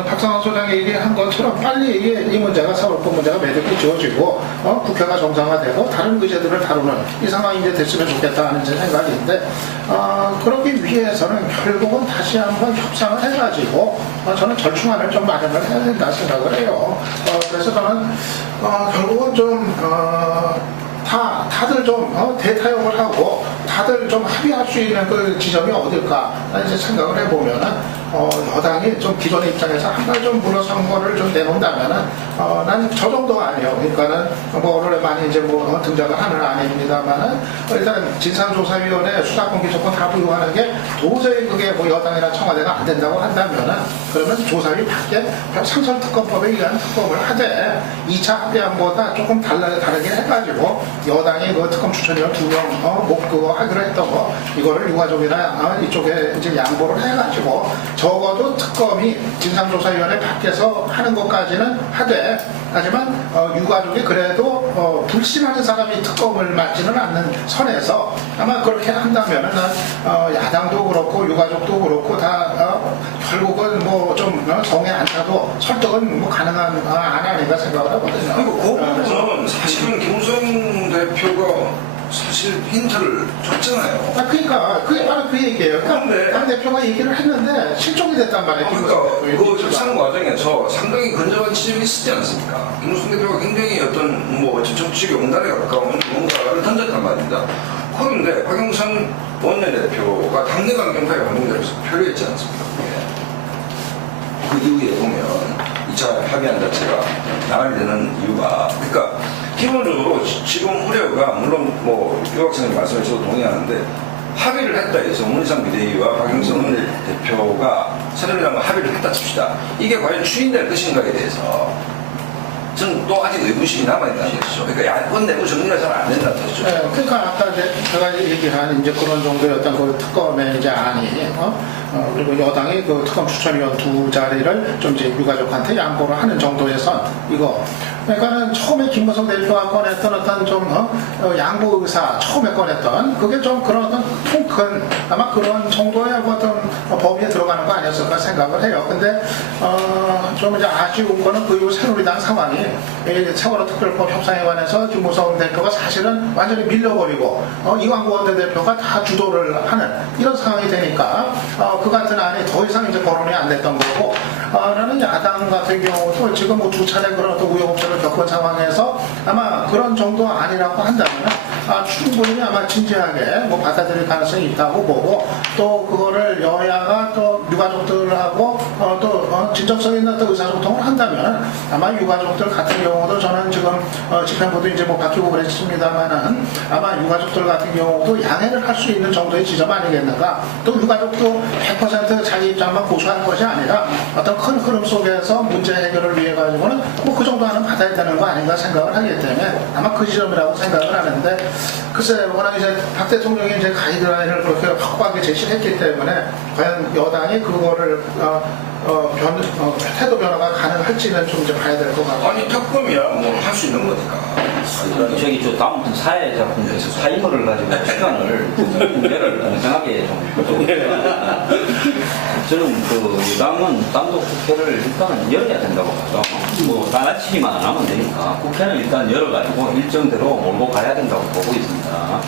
박상원 소장이 얘기한 것처럼 빨리 이 문제가 세월호 문제가 매듭이 지어지고 국회가 정상화되고 다른 의제들을 다루는 이 상황이 이제 됐으면 좋겠다는 제 생각인데 그러기 위해서는 결국은 다시 한번 협상을 해가지고 저는 절충안을 좀 마련을 해야 된다 생각을 해요. 그래서 저는 결국은 좀 다들 좀 대타협을 하고 다들 좀 합의할 수 있는 그 지점이 어딜까 이제 생각을 해보면은 여당이 좀 기존의 입장에서 한 발 좀 물러선 거를 좀 내놓는다면은 난 저 정도가 아니에요. 그러니까는 뭐 언론에 많이 이제 뭐 등장을 하는 아닙니다만은 일단 진상조사위원회 수사권 기소권 다 부여하는 게 도저히 그게 뭐 여당이나 청와대가 안 된다고 한다면은 그러면 조사위 밖에 상설특검법에 의한 특검을 하되 2차 합의안보다 조금 다르게 해가지고 여당이 그 특검 추천위원 2명 그거 하기로 했던 거 이거를 유가족이나 이쪽에 이제 양보를 해가지고 적어도 특검이 진상조사위원회 밖에서 하는 것까지는 하되 하지만 유가족이 그래도 불신하는 사람이 특검을 맡지는 않는 선에서 아마 그렇게 한다면은 야당도 그렇고 유가족도 그렇고 다 결국은 뭐 좀 성에 안 차도 설득은 뭐 가능한 안 아닌가 생각을 하거든요. 그리고 그 부분은 사실은 김무성 대표가 사실 힌트를 줬잖아요. 그러니까 그게 바로 그 얘기예요. 그러니까 당 대표가 얘기를 했는데 실종이 됐단 말이에요. 그러니까 그 협상 과정에서 상당히 건전한 지점이 있었지 않습니까? 김무성 대표가 굉장히 어떤 뭐 정치적 용달에 가까운 뭔가를 던졌단 말입니다. 그런데 박영선 원내대표가 당내 강경파에 반동되면서 표류했지 않습니까? 그 이후에 보면 2차 합의안 자체가 나가게 되는 이유가 그러니까 기본적으로 지금 우려가 물론 뭐 유 박사님 말씀에 저도 동의하는데 합의를 했다 해서 문희상 비대위와 박영선 원내대표가 새누리당과 합의를 했다 칩시다. 이게 과연 추진될 것인가에 대해서 저는 또 아직 의구심이 남아있다는 것이죠. 그러니까 야권 내부 정리가 잘 안 된다는 것이죠. 네, 그러니까 아까 제가 얘기한 이제 그런 정도였던 그 특검의 이제 안이 그리고 여당이 그 특검 추천위원 2자리를 좀 이제 유가족한테 양보를 하는 정도의 선 이거 그러니까는 처음에 김무성 대표가 꺼냈던 어떤 좀 양보 의사 처음에 꺼냈던 그게 좀 그런 어떤 통큰 아마 그런 정도의 어떤 범위에 들어가는 거 아니었을까 생각을 해요. 근데 좀 이제 아쉬운 거는 그 이후 새누리당 상황이 이 세월호 특별법 협상에 관해서 김무성 대표가 사실은 완전히 밀려버리고 이광구 원내대표가 다 주도를 하는 이런 상황이 되니까 그 같은 안이 더 이상 이제 거론이 안 됐던 거고 나는 야당 같은 경우도 지금 뭐 두 차례 그런 어떤 우여곡절을 겪은 상황에서 아마 그런 정도 아니라고 한다면 충분히 아마 진지하게 뭐 받아들일 가능성이 있다고 보고 또 그거를 여야가 또 유가족들하고 또 진정성 있는 어떤 의사소통을 한다면 아마 유가족들 같은 경우도 저는 지금 집행부도 이제 뭐 바뀌고 그랬습니다만은 아마 유가족들 같은 경우도 양해를 할 수 있는 정도의 지점 아니겠는가. 또 유가족도 100% 자기 입장만 고수할 것이 아니라 어떤 큰 흐름 속에서 문제 해결을 위해 가지고는 뭐 그 정도 하는 받아야 되는 거 아닌가 생각을 하기 때문에 아마 그 지점이라고 생각을 하는데 글쎄 워낙 이제 박 대통령이 이제 가이드라인을 그렇게 확고하게 제시를 했기 때문에 과연 여당이 그거를 태도 변화가 가능할지는 좀 이제 봐야 될 것 같고. 아니 특검이야 뭐 할 수 있는 거니까. 저기 저 다음부터 사회 작품에서 타이머를 가지고 시간을 문제를 공정하게 좀 저는 그 여당은 단독 국회를 일단은 열어야 된다고 봐요. 뭐 나가치기만 안 하면 되니까 국회는 일단 열어가지고 일정대로 몰고 가야 된다고 보고 있습니다.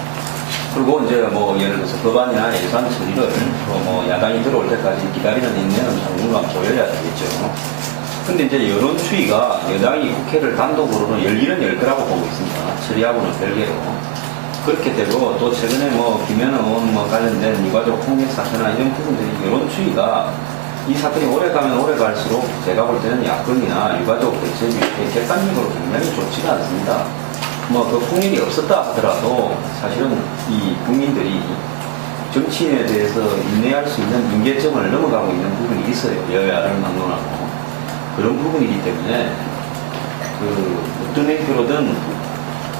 그리고 이제 뭐 예를 들어서 법안이나 예산 처리를 뭐 야당이 들어올 때까지 기다리는 인내는 당분간 보여야 되겠죠. 근데 이제 여론 추이가 여당이 국회를 단독으로는 열기는 열 거라고 보고 있습니다. 처리하고는 별개로. 그렇게 되고 또 최근에 뭐 김현우 의원 뭐 관련된 유가족 폭력 사태나 이런 부분들이 여론 추이가 이 사건이 오래 가면 오래 갈수록 제가 볼 때는 야권이나 유가족 대책이 객관적으로 굉장히 좋지가 않습니다. 뭐 그 폭력이 없었다 하더라도 사실은 이 국민들이 정치인에 대해서 인내할 수 있는 임계점을 넘어가고 있는 부분이 있어요. 여야를 막론하고. 그런 부분이기 때문에 그 어떤 행태로든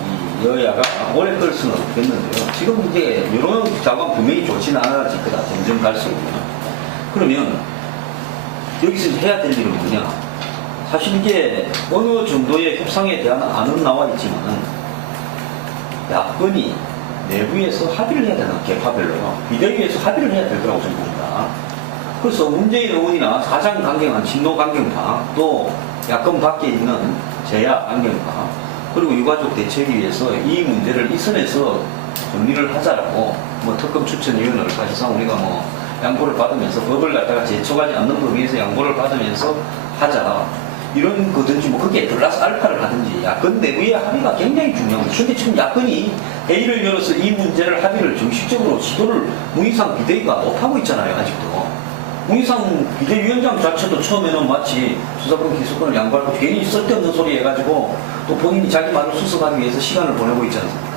이 여야가 오래 끌 수는 없겠는데요. 지금 이제 여론 자관 분명히 좋지는 않아질 거다. 점점 갈수록. 그러면 여기서 해야 될 일은 뭐냐? 사실 이게 어느 정도의 협상에 대한 안은 나와 있지만은 야권이 내부에서 합의를 해야 되는 개파별로요. 비대위에서 합의를 해야 될 거라고 저는 봅니다. 그래서 문재인 의원이나 사장 강경한 친노 강경파 또 야권 밖에 있는 제야 강경파 그리고 유가족 대책위에서 이 문제를 이 선에서 정리를 하자라고 뭐 특검 추천위원회를 사실상 우리가 뭐 양보를 받으면서 법을 갖다가 제초하지 않는 범위에서 양보를 받으면서 하자 이런 거든지 뭐 그게 플러스 알파를 하든지 야권 내부의 합의가 굉장히 중요합니다. 근데 지금 야권이 A를 열어서 이 문제를 합의를 정식적으로 시도를 문희상 비대위가 못하고 있잖아요. 아직도. 문희상 비대위원장 자체도 처음에는 마치 수사권 기소권을 양보하고 괜히 쓸데없는 소리 해가지고 또 본인이 자기 말을 수습하기 위해서 시간을 보내고 있지 않습니까?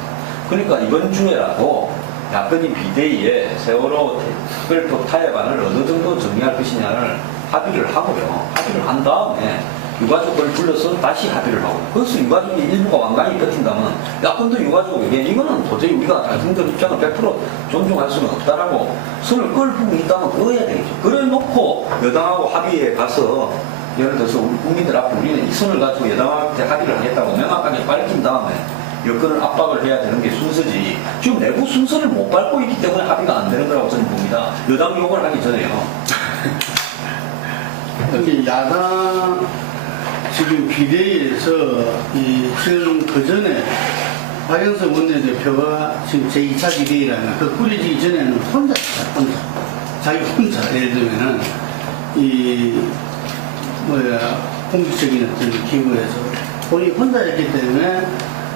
그러니까 이번 주에라도 야권이 비대위에 세월호 특별법 타협안을 어느 정도 정리할 것이냐를 합의를 하고요. 합의를 한 다음에 유가족을 불러서 다시 합의를 하고 그것을 유가족이 일부가 완강히 버틴다면 야권도 유가족에게 이거는 도저히 우리가 당신들 입장을 100% 존중할 수는 없다라고 손을 끌 부분이 있다면 그어야 되겠죠. 그래 놓고 여당하고 합의에 가서 예를 들어서 우리 국민들 앞에 우리는 이 손을 가지고 여당한테 합의를 하겠다고 명확하게 밝힌 다음에 여권을 압박을 해야 되는 게 순서지 지금 내부 순서를 못 밟고 있기 때문에 합의가 안 되는 거라고 저는 봅니다. 여당 욕을 하기 전에요. 근데 야당 지금 비대위에서 지금 그 전에 박영선 원내대표가 지금 제2차 비대위라는 그 꾸려지기 전에는 혼자 자기 혼자 예를 들면은 공식적인 어떤 기구에서 본인이 혼자 했기 때문에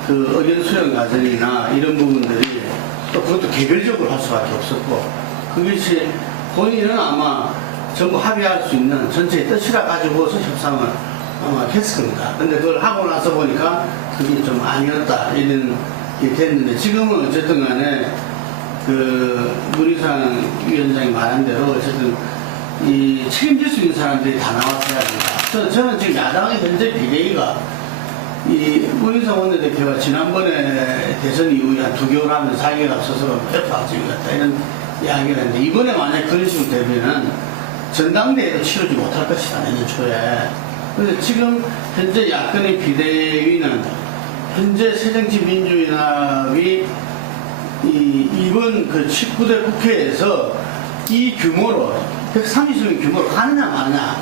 그 의견 수렴 과정이나 이런 부분들이 또 그것도 개별적으로 할 수밖에 없었고 그것이 본인은 아마 전부 합의할 수 있는 전체의 뜻이라 가지고서 협상을 아마 했을 겁니다. 근데 그걸 하고 나서 보니까 그게 좀 아니었다 이런 게 됐는데 지금은 어쨌든 간에 그 문희상 위원장이 말한 대로 어쨌든 이 책임질 수 있는 사람들이 다 나왔어야 합니다. 저는 지금 야당의 현재 비대위가 이 문희상 원내대표가 지난번에 대선 이후에 한 2개월 하면 4개월 앞서서 F 악집이 갔다 이런 이야기를 했는데 이번에 만약 그런 식으로 되면은 전당대회도 치르지 못할 것이다 내년 초에. 그래서 지금 현재 야권의 비대위는 현재 새정치민주연합이 이번 그 19대 국회에서 이 규모로 130명 규모로 가느냐 마느냐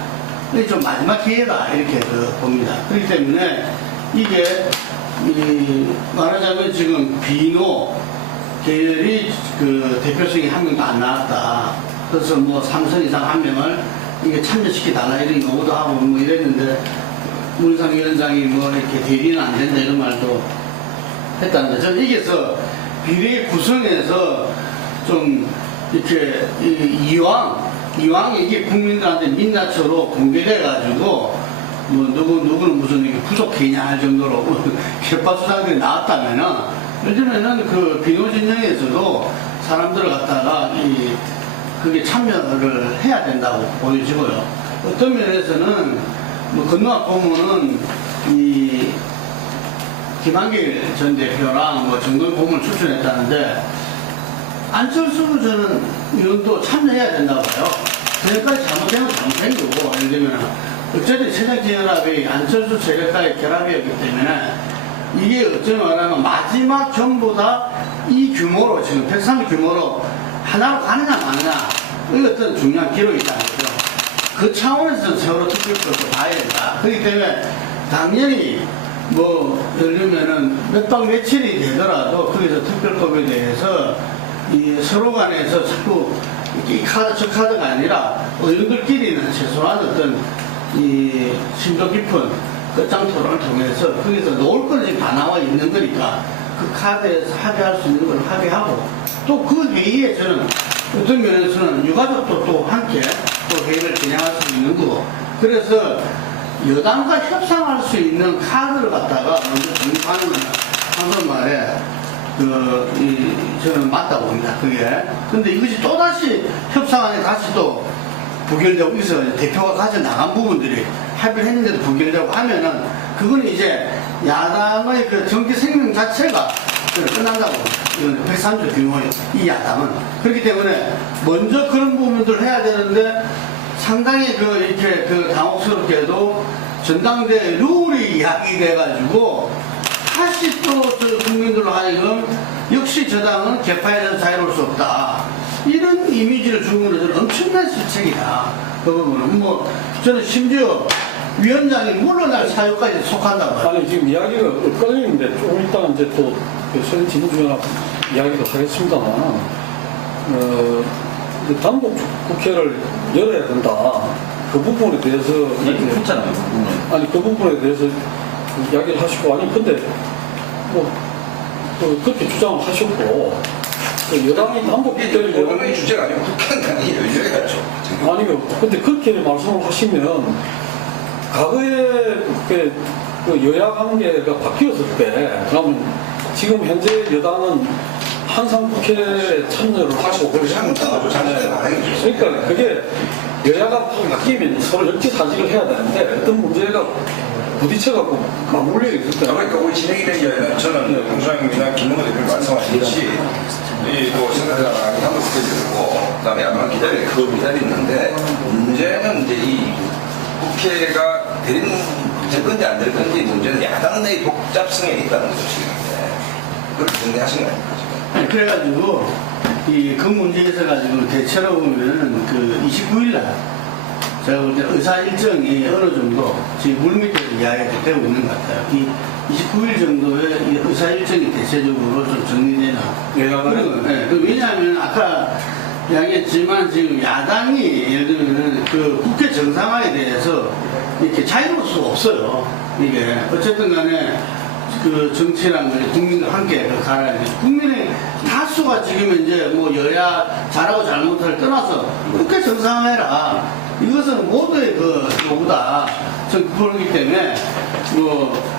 이게 좀 마지막 기회다 이렇게 봅니다. 그렇기 때문에 이게 말하자면 지금 비노 계열이 그 대표성이 한 명도 안 나왔다. 그래서 뭐 3선 이상 한 명을 이게 참여시키달라 이런 요구도 하고 뭐 이랬는데 문상 위원장이 뭐 이렇게 대리는 안 된다 이런 말도 했다는데 저는 이게서 비례 구성에서 좀 이렇게 이왕 이게 국민들한테 민낯으로 공개돼가지고 뭐 누구는 무슨 이렇게 부족해냐 할 정도로 협박수상들이 나왔다면은 요즘에는 그 비노 진영에서도 사람들을 갖다가 그게 참여를 해야 된다고 보여지고요. 어떤 면에서는 뭐 건너와 보면은 이 김한길 전 대표랑 뭐 정동 고문을 추천했다는데 안철수 저는 의원도 참여해야 된다고 봐요. 그러니까 잘못되면 잘못된 거고 예를 들면 어쨌든 새정치연합이 안철수 세력과의 결합이었기 때문에 이게 어쩌면 말하면 마지막 전부 다 이 규모로 지금 130 규모로 하나로 가느냐 마느냐 이 어떤 중요한 기록이 있다는 거죠. 그 차원에서 세월호 특별법도 봐야 된다. 그렇기 때문에 당연히 뭐 예를 들면은 몇 박 며칠이 되더라도 거기서 특별법에 대해서 이 서로 간에서 자꾸 이 카드 저 카드가 아니라 의원들끼리는 최소한 어떤 이 심도 깊은 끝장 토론을 통해서 거기서 놓을 건 지금 다 나와 있는 거니까 그 카드에서 합의할 수 있는 걸 합의하고 또 그 회의에 저는 어떤 면에서는 유가족도 또 함께 또 회의를 진행할 수 있는 거고 그래서 여당과 협상할 수 있는 카드를 갖다가 먼저 정립하는 건 한번 말에 저는 맞다고 봅니다. 그게. 근데 이것이 또다시 협상안에 다시 또 부결되고 있어 대표가 가져 나간 부분들이 합의를 했는데도 부결되고 하면은 그건 이제 야당의 그 정치 생명 자체가 끝난다고. 이건 130조 규모의 이 야당은. 그렇기 때문에 먼저 그런 부분들을 해야 되는데 상당히 이렇게 당혹스럽게도 전당대 룰이 이야기돼가지고 다시 또 국민들로 하여금 역시 저 당은 개파에 대해서 자유로울 수 없다. 이런 이미지를 주는 것은 저는 엄청난 실책이다. 그 부분은 뭐 저는 심지어 위원장이 물러날 사유까지 속한다고 봐요. 아니 지금 이야기가 엇갈리는데 조금 이따 이제 또 새정치민주연합 이야기도 하겠습니다만 단독 국회를 열어야 된다. 그 부분에 대해서 했잖아요. 아니 그 부분에 대해서 이야기를 하시고 아니 근데 뭐 그렇게 주장을 하셨고 여당이 단독 국회를 여당의 주제가 아니고 국회의장이 열려야죠. 아니요. 근데 그렇게 말씀을 하시면 과거에 그 여야 관계가 바뀌었을 때 그러면 지금 현재 여당은 항상 국회에 참여를 하고 잘못된 거죠. 잘못된 거 아니죠. 그러니까 그게 여야가 바뀌면 서로 역지사지를 해야 되는데 어떤 문제가 부딪혀갖고 맞물려 있을 때 그러니까 우리 진행이 된 게 저는 공수장님이나 김문호 대표님 말씀하셨듯이 또 생각하다가 한번 스케줄이고 그다음에 야당을 기다리는데 문제는 이제 이 국회가 될 건지 안 될 건지 문제는 야당 내의 복잡성에 있다는 것인데 그걸 정리하신 거 아닙니까? 그래가지고 그 문제에 있어 가지고 대체로 보면은 그 29일날 제가 볼 때 의사 일정이 어느 정도 지금 물밑에서 이야기가 되고 있는 것 같아요. 이 29일 정도의 이 의사 일정이 대체적으로 좀 정리되나. 왜냐하면 아까 이야기했지만 지금 야당이 예를 들면 그 국회 정상화에 대해서 이렇게 자유로울 수가 없어요. 이게 어쨌든 간에 그 정치랑 국민과 함께 가야 돼. 국민의 다수가 지금 이제 뭐 여야 잘하고 잘못을 떠나서 국회 정상화해라. 이것은 모두의 그 요구다. 그렇기 때문에 뭐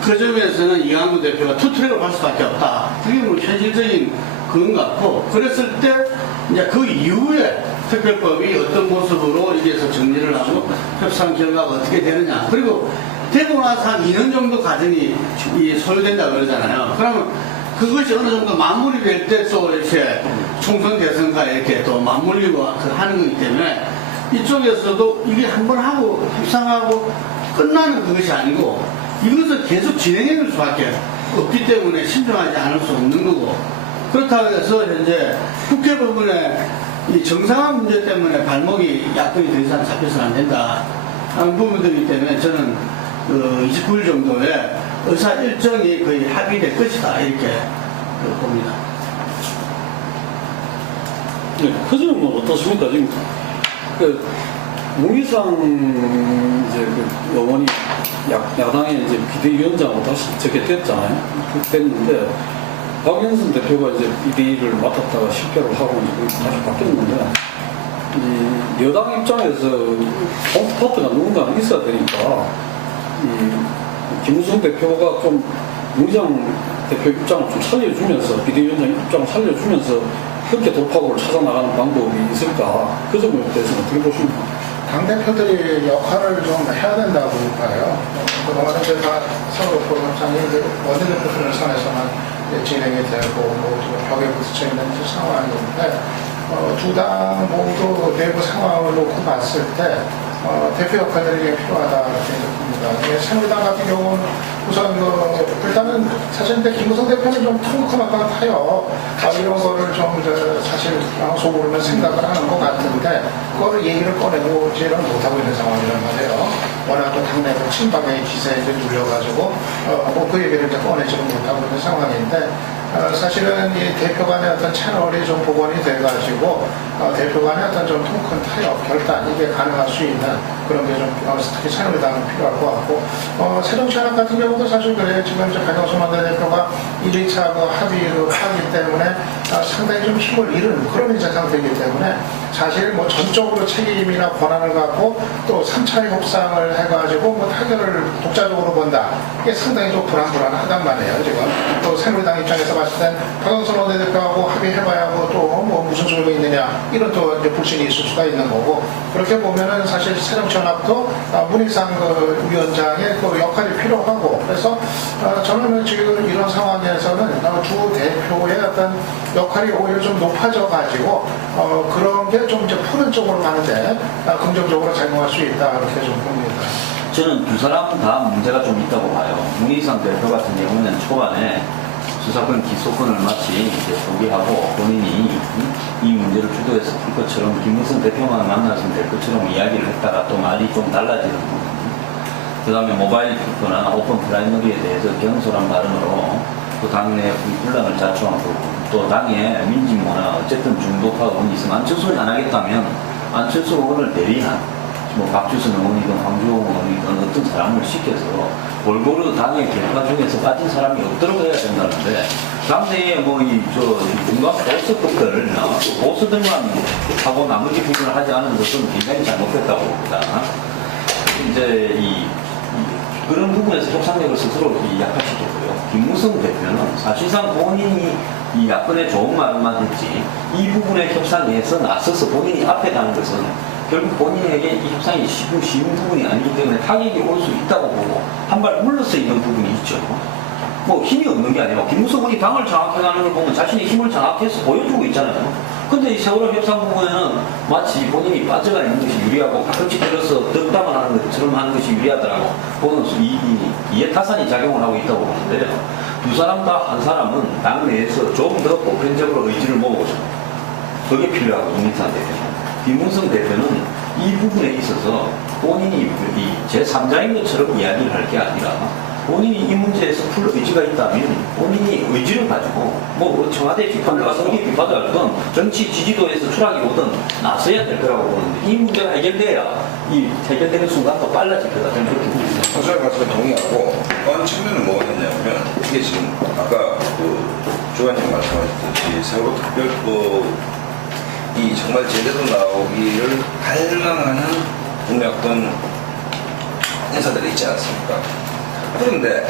그 점에서는 이강구 대표가 투트랙을 할 수밖에 없다. 그게 뭐 현실적인 그런 것 같고 그랬을 때 이제 그 이후에 특별법이 어떤 모습으로 이게서 정리를 하고 협상 결과가 어떻게 되느냐. 그리고 되고 나서 한 2년 정도 과정이 소요된다 그러잖아요. 그러면 그것이 어느 정도 마무리될 때 또 이렇게 총선 대선과 이렇게 또 맞물리고 하는 거기 때문에 이쪽에서도 이게 한번 하고 협상하고 끝나는 그것이 아니고 이것을 계속 진행해 줄 수밖에 없기 때문에 신중하지 않을 수 없는 거고, 그렇다고 해서 현재 국회 부분에 이 정상화 문제 때문에 발목이 야권이 더 이상 잡혀서는 안 된다 하는 부분들이기 때문에 저는 29일 정도에 의사 일정이 거의 합의될 것이다 이렇게 봅니다. 네, 그 점은 어떻습니까? 지금 문기상 이제 그 의원이 야당의 이제 비대위원장으로 다시 재개됐잖아요. 됐는데 박영선 대표가 이제 비대위를 맡았다가 실패를 하고 이제 다시 바뀌었는데, 이 여당 입장에서 파트가 누군가 있어야 되니까 김무성 대표가 좀 문기상 대표 입장을 좀 살려주면서, 비대위원장 입장을 살려주면서 그렇게 돌파구를 찾아 나가는 방법이 있을까? 그 점에 대해서는 어떻게 보십니까? 당대표들이 역할을 좀 해야 된다고 봐요. 그동안은 제가 서로 협상이 원내대표들 선에서만 진행이 되고, 뭐 벽에 부딪혀 있는 상황인데, 두 당 모두 내부 상황을 놓고 봤을 때, 대표 역할들이 필요하다 이렇게 봅니다. 새누리당 같은 경우는 우선 일단은 사실 근데 김무성 대표는 좀 통크만 같아요. 이런 거를 좀 사실 속으로는 생각을 하는 것 같은데 그거를 얘기를 꺼내보지는 못하고 있는 상황이란 말이에요. 워낙 또 당내로 친박의 기세에 눌려가지고 그 얘기를 이제 꺼내지는 못하고 있는 상황인데, 사실은 이 대표 간의 어떤 채널이 좀 복원이 돼가지고 대표 간의 어떤 좀 통큰 타협, 결단 이게 가능할 수 있는 그런 게 좀 특히 새누리당은 필요할 것 같고, 새정치연합 같은 경우도 사실 그래요. 지금 이제 박영선 원내대표가 1회차 합의를 하기 때문에 상당히 좀 힘을 잃은 그런 이제 상태이기 때문에 사실 뭐 전적으로 책임이나 권한을 갖고 또 3차 협상을 해가지고 뭐 타결을 독자적으로 본다. 이게 상당히 좀 불안하단 말이에요. 지금 또 새누리당 입장에서 봤을 땐 박영선 원내대표하고 합의해봐야 하고 또 뭐 무슨 소용이 있느냐 이런 또 이제 불신이 있을 수가 있는 거고, 그렇게 보면은 사실 새정치연합도 문희상 위원장의 그 역할이 필요하고, 그래서 저는 지금 이런 상황에서는 두 대표의 어떤 역할이 오히려 좀 높아져 가지고 그런 게 좀 이제 푸는 쪽으로 가는데 긍정적으로 작용할 수 있다 이렇게 좀 봅니다. 저는 두 사람 다 문제가 좀 있다고 봐요. 문희상 대표 같은 경우는 초반에 수사권 기소권을 마치 이제 포기하고 본인이 이 문제를 주도해서 풀 것처럼 김무성 대표만 만나서면 될 것처럼 이야기를 했다가 또 말이 좀 달라지는 부분. 그 다음에 모바일 투표나 오픈 프라이머리에 대해서 경솔한 발언으로 또 당내 분란을 자초하고, 또 당에 민진모나 어쨌든 중도파 의원이 있으면 안철수를 안 하겠다면 안철수 의원을 대리한 뭐 박주선 의원이든 황주홍 의원이든 어떤 사람을 시켜서 골고루 당의 개파 중에서 빠진 사람이 없도록 해야 된다는데, 당내에 뭐 중간 보수급들, 보수들만 하고 나머지 부분을 하지 않은 것은 굉장히 잘못됐다고 봅니다. 이제 그런 부분에서 협상력을 스스로 약화시켰고요. 김무성 대표는 사실상 본인이 이 야권에 좋은 말만 했지 이 부분의 협상에서 나서서 본인이 앞에 가는 것은 결국 본인에게 이 협상이 쉬운 부분이 아니기 때문에 타격이 올 수 있다고 보고 한 발 물러서 있는 부분이 있죠. 뭐 힘이 없는 게 아니라 김무성이 당을 장악해가는 걸 보면 자신의 힘을 장악해서 보여주고 있잖아요. 근데 이 세월호 협상 부분에는 마치 본인이 빠져가 있는 것이 유리하고 가끔씩 들어서 덕담을 하는 것처럼 하는 것이 유리하더라고 보는 이해타산이 작용을 하고 있다고 보는데요. 두 사람 다 한 사람은 당내에서 좀 더 보편적으로 의지를 모으고 그게 필요하고, 문희상 대표는. 김무성 대표는 이 부분에 있어서 본인이 제3자인 것처럼 이야기를 할 게 아니라 본인이 이 문제에서 풀 의지가 있다면 본인이 의지를 가지고 뭐 청와대 비판을 가서 어디 비판을 하든 정치 지지도에서 추락이 오든 나서야 될 거라고 보는데, 이 문제가 해결돼야 이 해결되는 순간도 빨라질 거다 저는 그렇게 봅니다. 선생님 말씀에 동의하고 어느 측면은 뭐가 있냐면 이게 지금 아까 주관님 말씀하셨듯이 세월호 특별법이 정말 제대로 나오기를 갈망하는 동력권 인사들이 있지 않습니까? 그런데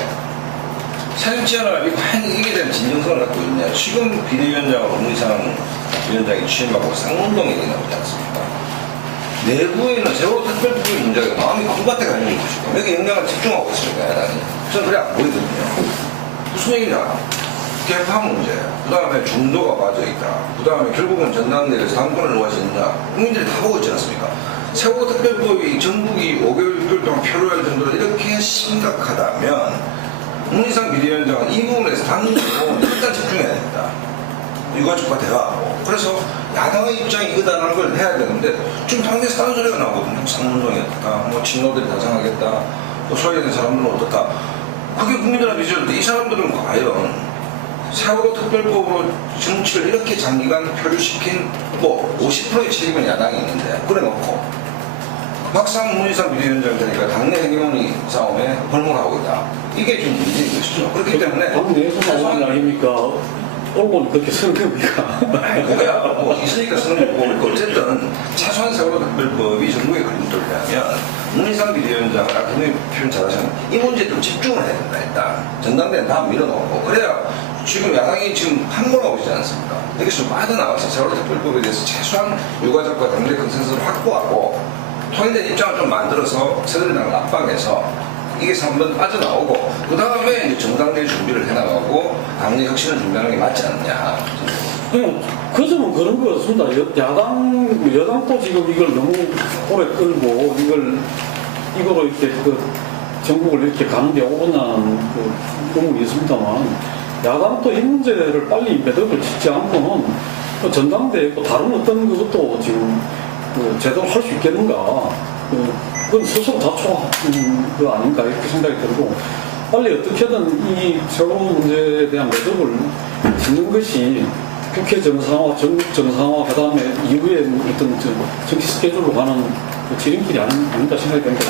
새정치연합이 과연 이게 된 진정성을 갖고 있냐. 지금 비대위원장으로 문희상 위원장이 취임하고 쌍문동행이 나오지 않습니까? 내부에는 세월호 특별법의 문제가 마음이 콩밭에 가는 것이고 여기 영향을 집중하고 있습니다. 야당이. 저는 그래 안 보이거든요. 무슨 얘기냐. 개파 문제, 그 다음에 중도가 빠져있다, 그 다음에 결국은 전당대회에서 당권을 놓아져 있냐, 국민들이 다 보고 있지 않습니까? 세월호 특별법이 전국이 5개월 동안 표류할 정도로 이렇게 심각하다면 문희상 비대위원장은 이 부분에서 당연히 일단 집중해야 된다. 유가족과 대화하고. 그래서 야당의 입장이 이거다라는 걸 해야 되는데 지금 당내에서 다른 소리가 나오거든요. 상문동이 어떻다, 뭐 친노들이 다정하겠다, 또 소외된 사람들은 어떻다. 그게 국민들한테 비춰졌는데 이 사람들은 과연 세월호 특별법으로 정치를 이렇게 장기간 표류시킨 뭐 50%의 책임은 야당이 있는데 그래놓고 막상 문희상 비대위원장 되니까 당내 헤게모니 싸움에 벌목하고 있다. 이게 좀 문제인 것이죠. 그렇기 때문에 당내에서 나오는 게 아닙니까? 얼굴 그렇게 쓰는 겁니까? 그거야 뭐 있으니까 쓰는 거고 어쨌든 최소한 세월호 특별법이 전국에 걸림돌이라면 문희상 비대위원장은 아까 분명히 표현 잘하셨는데 이 문제에 좀 집중을 해야 된다. 일단 전당대회는 다 밀어놓고 그래야 지금 야당이 지금 함몰하고 있지 않습니까? 여기서 좀 빠져나와서 세월호 특별법에 대해서 최소한 유가족과 당내 컨센서스를 확보하고 통일된 입장을 좀 만들어서 새누리당을 압박해서 이게 한번 빠져나오고 그 다음에 이제 정당대회 준비를 해나가고 당내 혁신을 준비하는 게 맞지 않느냐. 그 점은 그런 거 같습니다. 여당도 지금 이걸 너무 오래 끌고 이거로 이렇게 그 전국을 이렇게 가는데 오분한 그 부분이 있습니다만 야당도 이 문제를 빨리 매듭을 짓지 않고는 그 전당대회 또 다른 어떤 그것도 지금 그 제대로 할 수 있겠는가. 그건 스스로 자초한 거 아닌가 이렇게 생각이 들고 빨리 어떻게든 이 세월호 문제에 대한 매듭을 짓는 것이 국회 정상화, 전국 정상화, 그 다음에 이후에 어떤 정치 스케줄로 가는 그 지름길이 아닌가 생각이 됩니다.